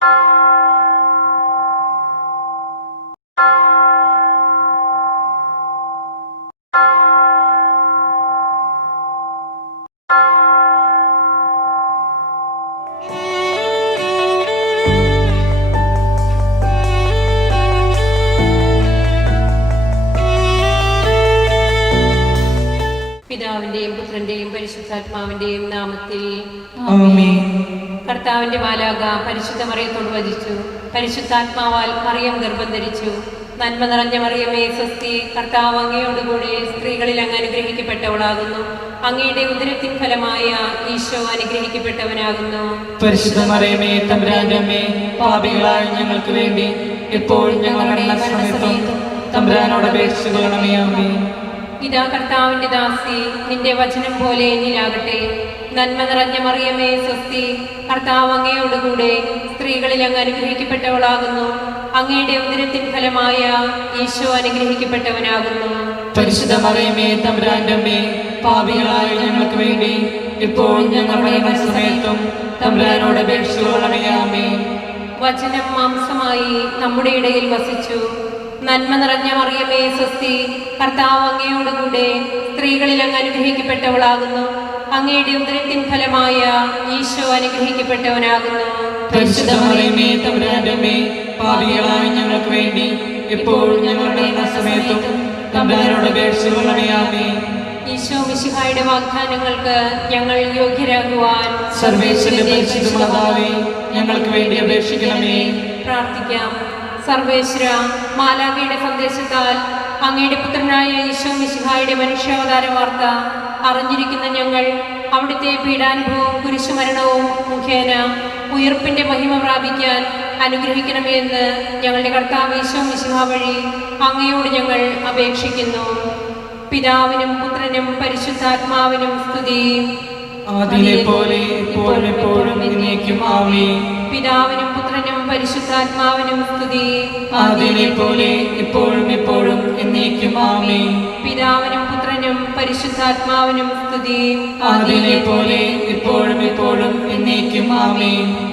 പിതാവിന്റെയും പുത്രന്റെയും പരിശുദ്ധാത്മാവിന്റെയും നാമത്തിൽ ആമേൻ. കർത്താവിന്റെ മാലാഖ പരിശുദ്ധ മറിയത്തോട് വചിച്ചു. പരിശുദ്ധാത്മാവാൽ മറിയം ഗർഭം ധരിച്ചു. നന്മ നിറഞ്ഞ മറിയമേ സ്വസ്തി, കർത്താവ് അങ്ങയോടുകൂടി സ്ത്രീകളിൽ അങ്ങ് അനുഗ്രഹിക്കപ്പെട്ടവളാകുന്നു. അങ്ങയുടെ ഉദരത്തിൻ ഫലമായ ഈശോ അനുഗ്രഹിക്കപ്പെട്ടവനാകുന്നു. പരിശുദ്ധ മറിയമേ തമ്പുരാന്റെ അമ്മേ, പാപികളായ ഞങ്ങൾക്ക് വേണ്ടി എപ്പോഴും ഞങ്ങളുടെ മരണസമയത്തും തമ്പുരാനോട് അപേക്ഷിച്ചുകൊള്ളണമേ. ആമേൻ. ഇതാ കർത്താവിന്റെ ദാസി, നിന്റെ വചനം പോലെ എന്നിലാകട്ടെ. നന്മ നിറഞ്ഞ മറിയമേ സ്വസ്തി, കർത്താവ് അങ്ങയോടുകൂടെ സ്ത്രീകളിൽ അങ്ങ് അനുഗ്രഹിക്കപ്പെട്ടവളാകുന്നു. അങ്ങയുടെ ഉദരത്തിൻ ഫലമായ ഈശോ അനുഗ്രഹിക്കപ്പെട്ടവനാകുന്നു. പരിശുദ്ധ മറിയമേ തമ്പുരാന്റെ അമ്മേ, പാപികളായ ഞങ്ങൾക്ക് വേണ്ടി എപ്പോഴും ഞങ്ങളുടെ മരണസമയത്തും തമ്പുരാനോട് അപേക്ഷിച്ചുകൊള്ളണമേ. ആമേൻ. വചനം മാംസമായി നമ്മുടെ ഇടയിൽ വസിച്ചു. നന്മ നിറഞ്ഞ മറിയമേ സ്വസ്തി, കർത്താവ് അങ്ങയോടുകൂടെ സ്ത്രീകളിൽ അങ്ങ് അനുഗ്രഹിക്കപ്പെട്ടവളാകുന്നു. അങ്ങയുടെ ഉദരത്തിൻ ഫലമായ ഈശോ അനുഗ്രഹിക്കപ്പെട്ടവനാകുന്നു. പരിശുദ്ധ മറിയമേ തമ്പുരാന്റെ അമ്മേ, പാപികളായ ഞങ്ങൾക്ക് വേണ്ടി എപ്പോഴും ഞങ്ങളുടെ മരണസമയത്തും തമ്പുരാനോട് അപേക്ഷിച്ചുകൊള്ളണമേ. ആമേൻ. ഈശോ മിശിഹായുടെ വാഗ്ദാനങ്ങൾക്ക് ഞങ്ങൾ യോഗ്യരാകുവാൻ സർവേശ്വരന്റെ പരിശുദ്ധ മാതാവേ, ഞങ്ങൾക്ക് വേണ്ടി അപേക്ഷിക്കണമേ. പ്രാർത്ഥിക്കാം. സർവേശ്വര, മാലാഖയുടെ സന്ദേശത്താൽ അങ്ങയുടെ പുത്രനായ ഈശോ മിശിഹായുടെ മനുഷ്യാവതാര വാർത്ത അറിഞ്ഞിരിക്കുന്ന ഞങ്ങൾ അവിടുത്തെ പീഡാനുഭവവും കുരിശുമരണവും മുഖേന ഉയർപ്പിന്റെ മഹിമ പ്രാപിക്കാൻ അനുഗ്രഹിക്കണമേ എന്ന് ഞങ്ങളുടെ കർത്താവ് ഈശോ മിശിഹാ വഴി അങ്ങയോട് ഞങ്ങൾ അപേക്ഷിക്കുന്നു. പിതാവിനും പുത്രനും പരിശുദ്ധാത്മാവിനും സ്തുതി. ആദിയിലെ പോലെ ഇപ്പോഴും എപ്പോഴും എന്നേക്കും. ആമേൻ. പിതാവിനും പുത്രനും പരിശുദ്ധാത്മാവിനും സ്തുതി. ആദിയിലെ പോലെ ഇപ്പോഴും എപ്പോഴും എന്നേക്കും. ആമേൻ. പിതാവിനും പുത്രനും പരിശുദ്ധാത്മാവിനും സ്തുതി. ആദിയിലെ പോലെ ഇപ്പോഴും എപ്പോഴും എന്നേക്കും. ആമേൻ.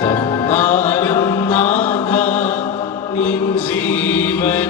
തന്നാലും നാഥ നിൻ ജീവൻ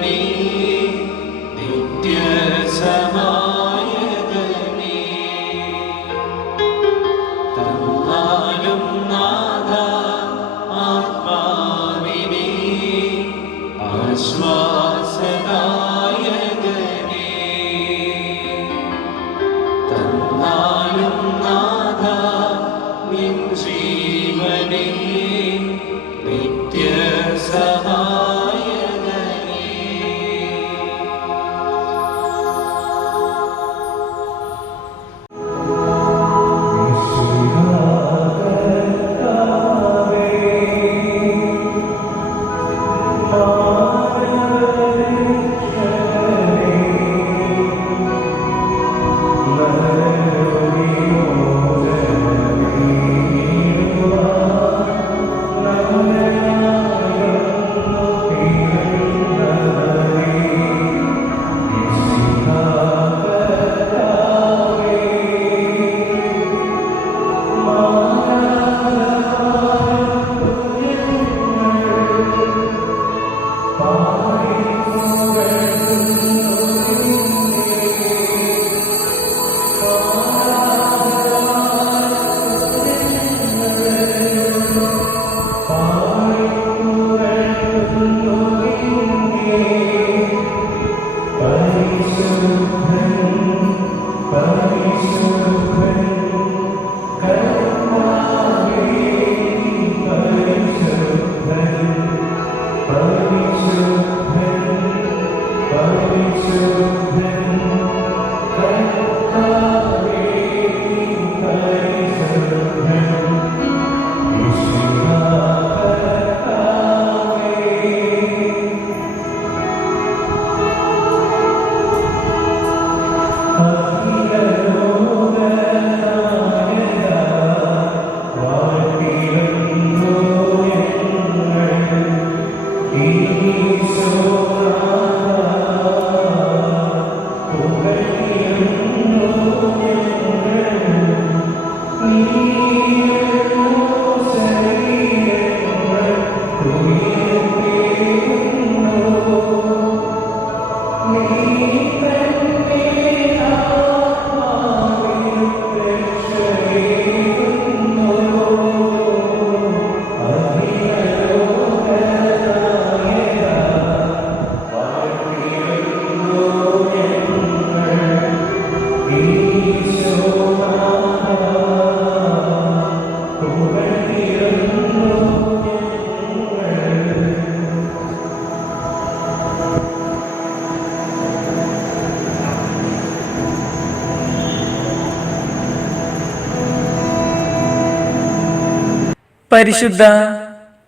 പരിശുദ്ധ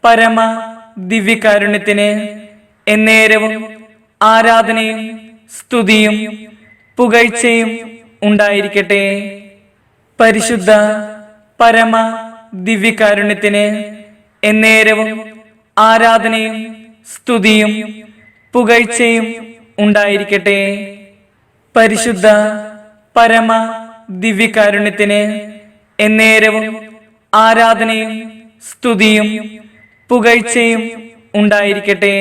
പരമ ദിവ്യകാരുണ്യത്തിന് എന്നേരവും ആരാധനയും സ്തുതിയും പുകഴ്ചയും ഉണ്ടായിരിക്കട്ടെ. പരിശുദ്ധ പരമ ദിവ്യകാരുണ്യത്തിന് എന്നേരവും ആരാധനയും സ്തുതിയും പുകഴ്ചയും ഉണ്ടായിരിക്കട്ടെ. പരിശുദ്ധ പരമ ദിവ്യകാരുണ്യത്തിന് എന്നേരവും ആരാധനയും സ്തുതിയും പുകഴ്ചയും ഉണ്ടായിരിക്കട്ടെ.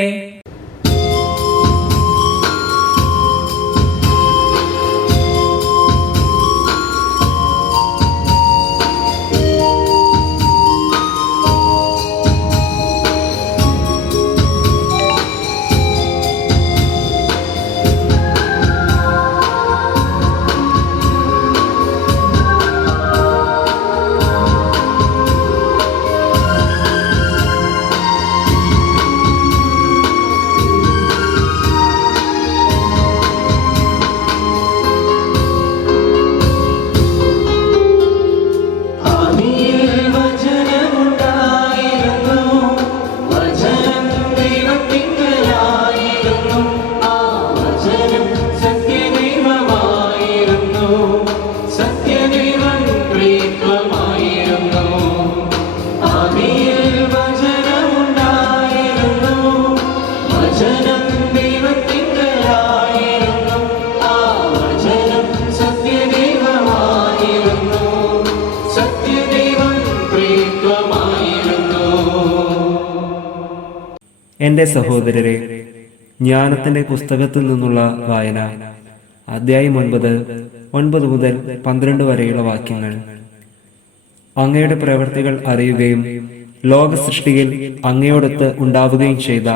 എൻ്റെ സഹോദരരെ, ജ്ഞാനത്തിൻ്റെ പുസ്തകത്തിൽ നിന്നുള്ള വായന. അധ്യായം 9 മുതൽ 12 വരെയുള്ള വാക്യങ്ങൾ. അങ്ങയുടെ പ്രവൃത്തികൾ അറിയുകയും ലോക സൃഷ്ടിയിൽ അങ്ങയോടൊത്ത് ഉണ്ടാവുകയും ചെയ്ത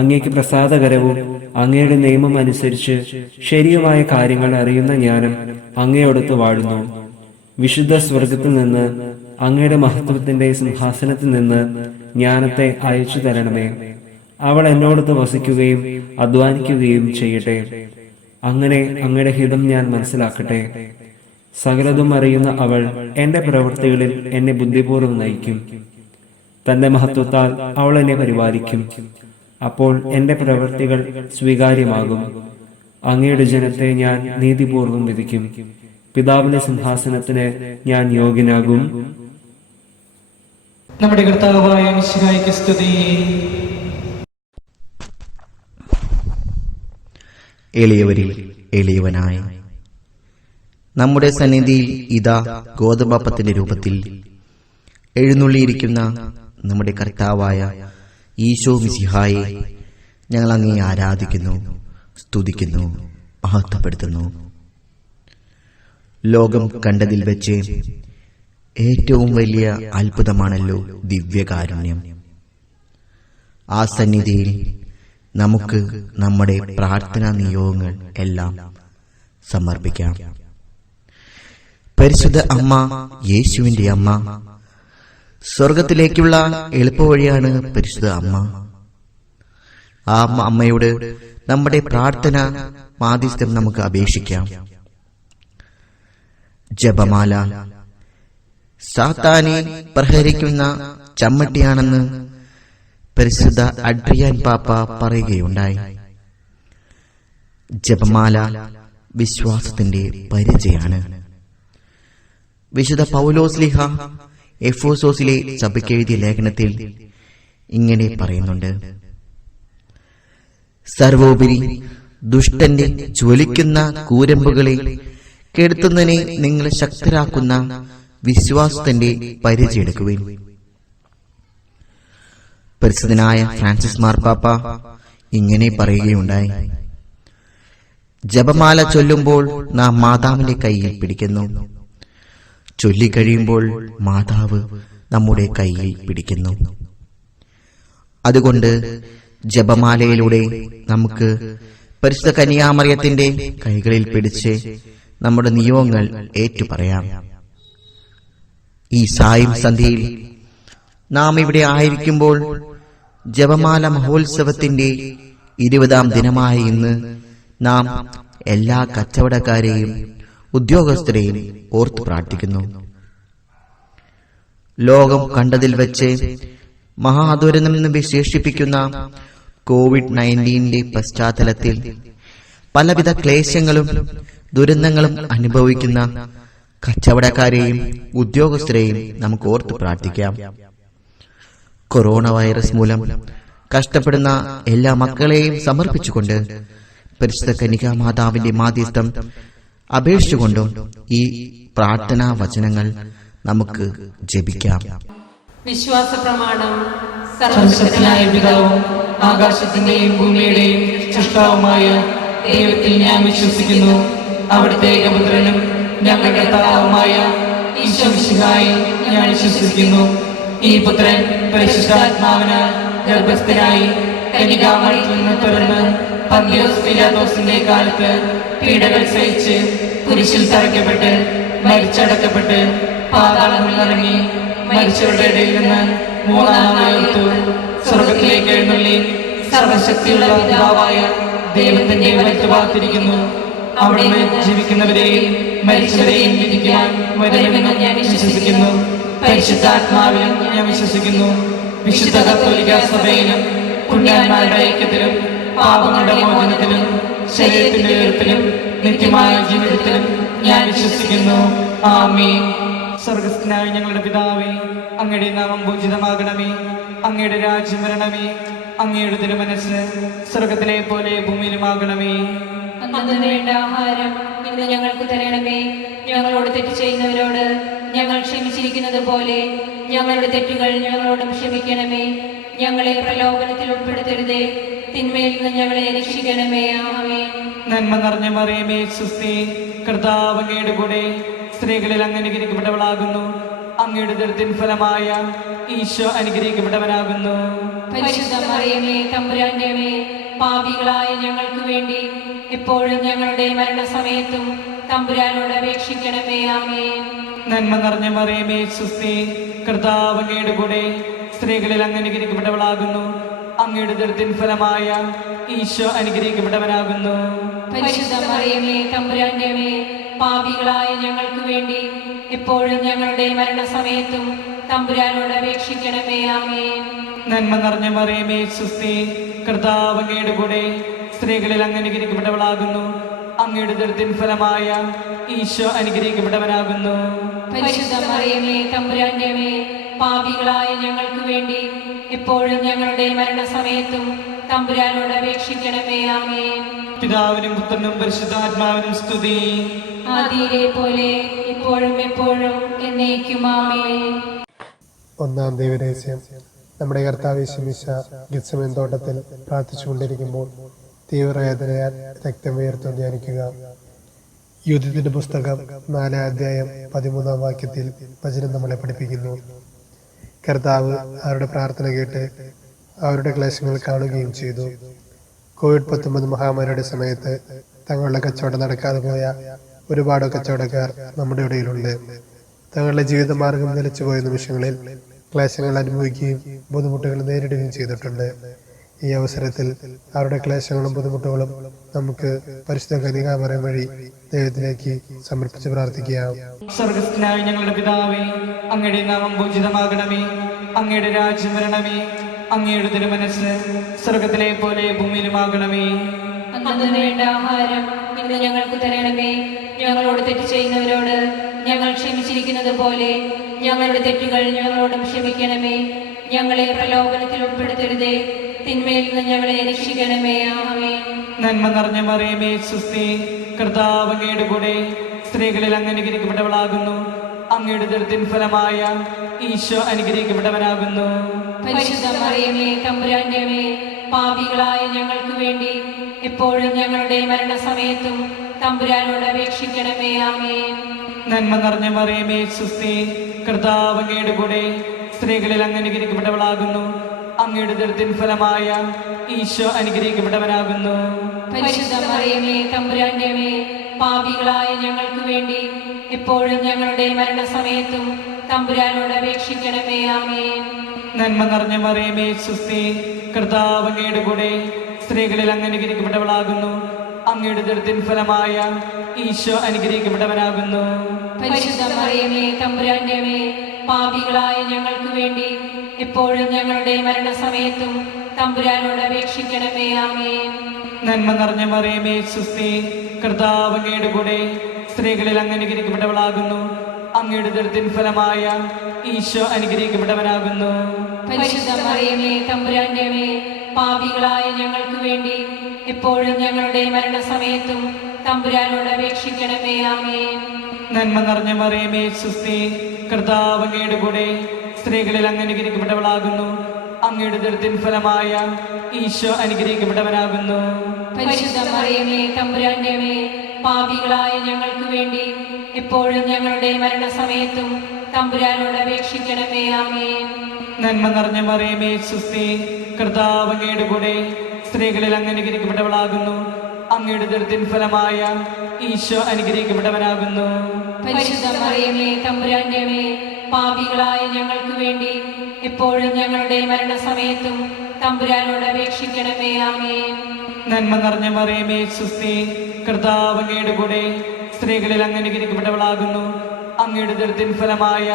അങ്ങേക്ക് പ്രസാദകരവും അങ്ങയുടെ നിയമം അനുസരിച്ച് ശരിയുമായ കാര്യങ്ങൾ അറിയുന്ന ജ്ഞാനം അങ്ങയോടൊത്ത് വാഴുന്നു. വിശുദ്ധ സ്വർഗത്തിൽ നിന്ന്, അങ്ങയുടെ മഹത്വത്തിന്റെ സിംഹാസനത്തിൽ നിന്ന് ജ്ഞാനത്തെ അയച്ചു തരണമേ. അവൾ എന്നോടൊത്ത് വസിക്കുകയും അധ്വാനിക്കുകയും ചെയ്യട്ടെ. അങ്ങനെ അങ്ങയുടെ ഹിതം ഞാൻ മനസ്സിലാക്കട്ടെ. സകലതും അറിയുന്ന അവൾ എന്റെ പ്രവൃത്തികളിൽ എന്നെ ബുദ്ധിപൂർവ്വം നയിക്കും. തന്റെ മഹത്വത്താൽ അവൾ എന്നെ പരിപാലിക്കും. അപ്പോൾ എന്റെ പ്രവൃത്തികൾ സ്വീകാര്യമാകും. അങ്ങയുടെ ജനത്തെ ഞാൻ നീതിപൂർവ്വം വിധിക്കും. പിതാവിന്റെ സിംഹാസനത്തിന് ഞാൻ യോഗ്യനാകും. നമ്മുടെ കർത്താവായ മിശിഹായ്ക്ക് സ്തുതി. എളിയവരിൽ എളിയവനായ നമ്മുടെ സന്നിധിയിൽ ഇതാ ഗോതമ്പപ്പത്തിന്റെ രൂപത്തിൽ എഴുന്നള്ളിയിരിക്കുന്ന നമ്മുടെ കർത്താവായ ഈശോ മിശിഹായെ ഞങ്ങൾ അങ്ങേ ആരാധിക്കുന്നു, സ്തുതിക്കുന്നു, മഹത്വപ്പെടുത്തുന്നു. ലോകം കണ്ടതിൽ വെച്ച് ഏറ്റവും വലിയ അത്ഭുതമാണല്ലോ ദിവ്യകാരുണ്യം. ആ സന്നിധിയിൽ നമുക്ക് നമ്മുടെ പ്രാർത്ഥനാ നിയോഗങ്ങൾ എല്ലാം സമർപ്പിക്കാം. പരിശുദ്ധ അമ്മ, യേശുവിന്റെ അമ്മ, സ്വർഗത്തിലേക്കുള്ള എളുപ്പവഴിയാണ് പരിശുദ്ധ അമ്മ. ആ അമ്മയോട് നമ്മുടെ പ്രാർത്ഥന മാധ്യസ്ഥം നമുക്ക് അപേക്ഷിക്കാം. ജപമാല. സാത്താനെ പ്രഹരിക്കുന്ന ചമ്മട്ടിയാണെന്ന് പരിശുദ്ധ അഡ്രിയാൻ പാപ്പ പറയുകയുണ്ടായി. ജപമാല വിശ്വാസത്തിന്റെ പരിചയാണ്. വിശുദ്ധ പൗലോസ്ലീഹ എഫോസോസിലെ സഭയ്ക്കെഴുതിയ ലേഖനത്തിൽ ഇങ്ങനെ പറയുന്നുണ്ട്: സർവോപരി ദുഷ്ടന്റെ ജ്വലിക്കുന്ന കൂരമ്പുകളെ കെടുത്തുന്നതിനെ നിങ്ങൾ ശക്തരാക്കുന്ന വിശ്വാസത്തിന്റെ പരിചയെടുക്കുവിൻ. പരിശുദ്ധനായ ഫ്രാൻസിസ് മാർപ്പാപ്പ ഇങ്ങനെ പറയുകയുണ്ടായി: ജപമാല ചൊല്ലുമ്പോൾ നാം മാതാവിന്റെ കയ്യിൽ പിടിക്കുന്നു. ചൊല്ലിക്കഴിയുമ്പോൾ മാതാവ് നമ്മുടെ കയ്യിൽ പിടിക്കുന്നു. അതുകൊണ്ട് ജപമാലയിലൂടെ നമുക്ക് പരിശുദ്ധ കന്യാമറിയത്തിന്റെ കൈകളിൽ പിടിച്ച് നമ്മുടെ നിയോഗങ്ങൾ ഏറ്റുപറയാം. ഈ സായം സന്ധ്യയിൽ നാം ഇവിടെ ആയിരിക്കുമ്പോൾ ജപമാല മഹോത്സവത്തിന്റെ 20ാം ദിനമായ ഇന്ന് നാം എല്ലാ കച്ചവടക്കാരെയും ഉദ്യോഗസ്ഥരെയും ഓർത്ത് പ്രാർത്ഥിക്കുന്നു. ലോകം കണ്ടതിൽ വെച്ച് മഹാദുരന്തമെന്ന് വിശേഷിപ്പിക്കുന്ന COVID-19 പശ്ചാത്തലത്തിൽ പലവിധ ക്ലേശങ്ങളും ദുരന്തങ്ങളും അനുഭവിക്കുന്ന കച്ചവടക്കാരെയും ഉദ്യോഗസ്ഥരെയും നമുക്ക് ഓർത്ത് പ്രാർത്ഥിക്കാം. കൊറോണ വൈറസ് മൂലം കഷ്ടപ്പെടുന്ന എല്ലാ മക്കളെയും സമർപ്പിച്ചുകൊണ്ട് പരിശുദ്ധ കന്യകാമാതാവിന്റെ മാധ്യസ്ഥം അപേക്ഷിച്ചുകൊണ്ടും ഈ പ്രാർത്ഥനാ വചനങ്ങൾ നമുക്ക് ജപിക്കാം. വിശ്വാസ പ്രമാണം. സർവശക്തനായ പിതാവും ആകാശത്തിന്റെയും ഭൂമിയുടെയും സൃഷ്ടാവുമായ ദൈവത്തിൽ ഞാൻ വിശ്വസിക്കുന്നു. അവിടുത്തെ ഏകപുത്രനും ഞങ്ങളുടെ കർത്താവുമായ ഈശോ മിശിഹായിൽ ഞാൻ വിശ്വസിക്കുന്നു. ഈ പുത്രൻ പരിശുദ്ധാത്മാവിനാൽ ഗർഭസ്ഥനായി കന്യകാമറിയത്തിൽ നിന്ന് പിറന്ന് പന്തിയോസ് പീലാത്തോസിന്റെ കാലത്ത് പീഡകൾ സഹിച്ച് കുരിശിൽ തറയ്ക്കപ്പെട്ട് മരിച്ചടക്കപ്പെട്ട് പാതാളങ്ങളിൽ ഇറങ്ങി മരിച്ചവരുടെ ഇടയിൽ നിന്ന് മൂന്നാം നാൾ ഉയർത്തു. സ്വർഗത്തിലേക്ക് എഴുന്നള്ളി സർവശക്തിയുള്ള പിതാവായ ദൈവത്തിന്റെ വലത്തുഭാഗത്തിരിക്കുന്നു. അവിടുന്ന് ജീവിക്കുന്നവരെയും മരിച്ചവരെയും വിധിക്കാൻ വരുമെന്ന് ഞാൻ വിശ്വസിക്കുന്നു. പരിശുദ്ധാത്മാവിലും ഞാൻ വിശ്വസിക്കുന്നു. വിശുദ്ധ കത്തോലിക്ക സഭയിലും പുണ്യാന്മാരുടെ ഐക്യത്തിലും പാപങ്ങളുടെ മോചനത്തിലും ശരീരത്തിന്റെ ഉയർപ്പിലും നിത്യമായ ജീവിതത്തിലും ഞാൻ വിശ്വസിക്കുന്നു. ആമേൻ. സ്വർഗസ്ഥനായ ഞങ്ങളുടെ പിതാവേ, അങ്ങയുടെ നാമം പൂജിതമാകണമേ. അങ്ങയുടെ രാജ്യം വരണമേ. അങ്ങയുടെ തിരുമനസ്സ് സ്വർഗത്തിലെ പോലെ ഭൂമിയിലുമാകണമേ. അന്നു വേണ്ട ആഹാരം ഇന്ന് ഞങ്ങൾക്ക് തരണമേ. ഞങ്ങളോട് തെറ്റ് ചെയ്യുന്നവരോട് ഞങ്ങൾ ക്ഷമിച്ചിരിക്കുന്നത് പോലെ ഞങ്ങളുടെ തെറ്റുകൾ ഞങ്ങളോടും ക്ഷമിക്കണമേ. ഞങ്ങളെ പ്രലോഭനത്തിൽ ഉൾപ്പെടുത്തരുതേ, തിന്മയിൽ നിന്ന് ഞങ്ങളെ രക്ഷിക്കണമേ. ആമേൻ. നന്മ നിറഞ്ഞ മറിയമേ, സ്വസ്തി. കർത്താവ് അങ്ങയുടെ കൂടെ സ്ത്രീകളിൽ അങ്ങ് അനുഗ്രഹിക്കപ്പെട്ടവളാകുന്നു. അങ്ങയുടെ ദുരിതത്തിൻ ഫലമായ ഈശോ അനുഗ്രഹിക്കപ്പെട്ടവനാകുന്നു. പരിശുദ്ധ മറിയമേ, തമ്പുരാന്റെ അമ്മേ, പാപികളായ ഞങ്ങൾക്ക് വേണ്ടി എപ്പോഴും ഞങ്ങളുടെ മരണസമയത്തും തമ്പുരാനോട് അപേക്ഷിക്കണമേ. ആമേൻ. നന്മ നിറഞ്ഞ മറിയമേ, സ്വസ്തി. കർത്താവ് അങ്ങയുടെ കൂടെ സ്ത്രീകളിൽ അങ്ങ് അനുഗ്രഹിക്കപ്പെട്ടവളാകുന്നു. അങ്ങയുടെ ദുരിതത്തിൻ ഫലമായ ഈശോ അനുഗ്രഹിക്കപ്പെട്ടവനാകുന്നു. പരിശുദ്ധ മറിയമേ, തമ്പുരാന്റെ അമ്മേ, പാപികളായ ഞങ്ങൾക്ക് വേണ്ടി എപ്പോഴും ഞങ്ങളുടെ മരണസമയത്തും തമ്പുരാനോട് അപേക്ഷിക്കണമേ. ആമേൻ. നന്മ നിറഞ്ഞ മറിയമേ, സ്വസ്തി. കർത്താവ് അങ്ങയുടെ കൂടെ സ്ത്രീകളിൽ അങ്ങ് അനുഗ്രഹിക്കപ്പെട്ടവളാകുന്നു. അങ്ങയുടെ ദുരിതത്തിൻ ഫലമായ ഈശോ അനുഗ്രഹിക്കപ്പെട്ടവനാകുന്നു. പരിശുദ്ധ മറിയമേ, തമ്പുരാന്റെ അമ്മേ, പാപികളായ ഞങ്ങൾക്ക് വേണ്ടി എപ്പോഴും ഞങ്ങളുടെ മരണസമയത്തും തമ്പുരാനോട് അപേക്ഷിക്കണമേ. ആമേൻ. പിതാവിനും പുത്രനും പരിശുദ്ധാത്മാവിനും സ്തുതി. ആദിയിലെ പോലെ ഇപ്പോഴും എപ്പോഴും എന്നേക്കും. ആമേൻ. ഒന്നാം ദൈവരഹസ്യം. നമ്മുടെ കർത്താവ് യേശു മിശിഹാ ഗെത്സമേൻ തോട്ടത്തിൽ പ്രാർത്ഥിച്ചുകൊണ്ടിരിക്കുമ്പോൾ തീവ്രവേദനയാൽ രക്തം വീർത്തും ധ്യാനിക്കുക. യൂഥത്തിന്റെ പുസ്തകം 4 അധ്യായം 13 വാക്യത്തിൽ വചനം നമ്മളെ പഠിപ്പിക്കുന്നു. കർത്താവ് അവരുടെ പ്രാർത്ഥന കേട്ട് അവരുടെ ക്ലേശങ്ങൾ കാണുകയും ചെയ്തു. COVID-19 മഹാമാരിയുടെ സമയത്ത് തങ്ങളുടെ കച്ചവടം നടക്കാതെ പോയ ഒരുപാട് കച്ചവടക്കാർ നമ്മുടെ ഇടയിലുണ്ട്. തങ്ങളുടെ ജീവിതമാർഗം നിലച്ചുപോയ നിമിഷങ്ങളിൽ ക്ലേശങ്ങൾ അനുഭവിക്കുകയും ബുദ്ധിമുട്ടുകൾ നേരിടുകയും ചെയ്തിട്ടുണ്ട്. ഈ അവസരത്തിൽ അവരുടെ ക്ലേശങ്ങളും ബുദ്ധിമുട്ടുകളും നമുക്ക് പരിശുദ്ധ കന്യകാമറിയം വഴി ദൈവത്തിലേക്ക് സമർപ്പിച്ച് പ്രാർത്ഥിക്കാം. സ്വർഗസ്ഥനായ ഞങ്ങളുടെ പിതാവേ, അങ്ങയുടെ നാമം പൂജിതമാകണമേ. അങ്ങയുടെ രാജ്യം വരണമേ. അങ്ങയുടെ തിരുമനസ്സ് സ്വർഗത്തിലെ പോലെ ഭൂമിയിലുമാകണമേ. അന്നു വേണ്ട ആഹാരം ഇന്ന് ഞങ്ങൾക്ക് തരണമേ. ഞങ്ങളോട് തെറ്റ് ചെയ്യുന്നവരോട് ഞങ്ങൾ ക്ഷമിച്ചിരിക്കുന്നത് പോലെ ഞങ്ങളുടെ തെറ്റുകൾ ഞങ്ങളോടും ക്ഷമിക്കണമേ. ഞങ്ങളെ പ്രലോഭനത്തിൽ ഉൾപ്പെടുത്തരുതേ, തിന്മയിൽ നിന്ന് ഞങ്ങളെ രക്ഷിക്കണമേ. ആമേൻ. നന്മ നിറഞ്ഞ മറിയമേ, സ്വസ്തി. കർത്താവ് അങ്ങയുടെ കൂടെ സ്ത്രീകളിൽ അങ്ങ് അനുഗ്രഹിക്കപ്പെട്ടവളാകുന്നു. അങ്ങയുടെ ദുരിതത്തിൻ ഫലമായ ഈശോ അനുഗ്രഹിക്കപ്പെട്ടവനാകുന്നു. പരിശുദ്ധ മറിയമേ, തമ്പുരാന്റെ അമ്മേ, പാപികളായ ഞങ്ങൾക്ക് വേണ്ടി എപ്പോഴും ഞങ്ങളുടെ മരണസമയത്തും തമ്പുരാനോട് അപേക്ഷിക്കണമേ. ആമേൻ. നന്മ നിറഞ്ഞ മറിയമേ, സ്വസ്തി. കർത്താവ് അങ്ങയുടെ കൂടെ സ്ത്രീകളിൽ അങ്ങ് അനുഗ്രഹിക്കപ്പെട്ടവളാകുന്നു. അങ്ങയുടെ ദുരിതത്തിൻ ഫലമായ ഈശോ അനുഗ്രഹിക്കപ്പെട്ടവനാകുന്നു. പരിശുദ്ധ മറിയമേ, തമ്പുരാന്റെ അമ്മേ, പാപികളായ ഞങ്ങൾക്ക് വേണ്ടി എപ്പോഴും ഞങ്ങളുടെ മരണസമയത്തും തമ്പുരാനോട് അപേക്ഷിക്കണമേ. ആമേൻ. നന്മ നിറഞ്ഞ മറിയമേ, സ്വസ്തി. കർത്താവ് അങ്ങയുടെ കൂടെ സ്ത്രീകളിൽ അങ്ങ് അനുഗ്രഹിക്കപ്പെട്ടവളാകുന്നു. അങ്ങയുടെ ദുരിതത്തിൻ ഫലമായ ഈശോ അനുഗ്രഹിക്കപ്പെട്ടവനാകുന്നു. പരിശുദ്ധ മറിയമേ, തമ്പുരാന്റെ അമ്മേ, പാപികളായ ഞങ്ങൾക്ക് വേണ്ടി എപ്പോഴും ഞങ്ങളുടെ മരണസമയത്തും തമ്പുരാനോട് അപേക്ഷിക്കണമേ. ആമേൻ. നന്മ നിറഞ്ഞ മറിയമേ സുസ്തി, കർത്താവ് അങ്ങയുടെ കൂടെ സ്ത്രീകളിൽ അങ്ങ് അനുഗ്രഹിക്കപ്പെട്ടവളാകുന്നു. അങ്ങയുടെ ഉദരത്തിൻ ഫലമായ ഈശോ അനുഗ്രഹിക്കപ്പെട്ടവനാകുന്നു. പരിശുദ്ധ മറിയമേ തമ്പുരാന്റെ അമ്മേ, പാപികളായ ഞങ്ങൾക്ക് വേണ്ടി എപ്പോഴും ഞങ്ങളുടെ മരണസമയത്തും തമ്പുരാനോട് അപേക്ഷിക്കണമേ. ആമേൻ. നന്മ നിറഞ്ഞ മറിയമേ സുസ്തി, കർത്താവ് അങ്ങയുടെ കൂടെ സ്ത്രീകളിൽ അങ്ങ് അനുഗ്രഹിക്കപ്പെട്ടവളാകുന്നു. അങ്ങയുടെ ഉദരത്തിൻ ഫലമായ ഈശോ അനുഗ്രഹിക്കപ്പെട്ടവനാകുന്നു. പരിശുദ്ധ മറിയമേ തമ്പുരാന്റെ അമ്മേ, പാപികളായ ഞങ്ങൾക്ക് വേണ്ടി എപ്പോഴും ഞങ്ങളുടെ മരണസമയത്തും തമ്പുരാനോട് അപേക്ഷിക്കണമേ. ആമേൻ. നന്മ നിറഞ്ഞ മറിയമേ സുസ്തി, കർത്താവ് അങ്ങയുടെ കൂടെ സ്ത്രീകളിൽ അങ്ങ് അനുഗ്രഹിക്കപ്പെട്ടവളാകുന്നു. അങ്ങയുടെ ഉദരത്തിൻ ഫലമായ ഈശോ അനുഗ്രഹിക്കപ്പെട്ടവനാകുന്നു. പരിശുദ്ധ മറിയമേ തമ്പുരാന്റെ അമ്മേ, പാപികളായ ഞങ്ങൾക്ക് വേണ്ടി എപ്പോഴും ഞങ്ങളുടെ മരണസമയത്തും തമ്പുരാനോട് അപേക്ഷിക്കണമേ. ആമേൻ. നന്മ നിറഞ്ഞ മറിയമേ സുസ്തി, കർത്താവ് അങ്ങയുടെ കൂടെ സ്ത്രീകളിൽ അങ്ങ് അനുഗ്രഹിക്കപ്പെട്ടവളാകുന്നു. അങ്ങയുടെ ഉദരത്തിൻ ഫലമായ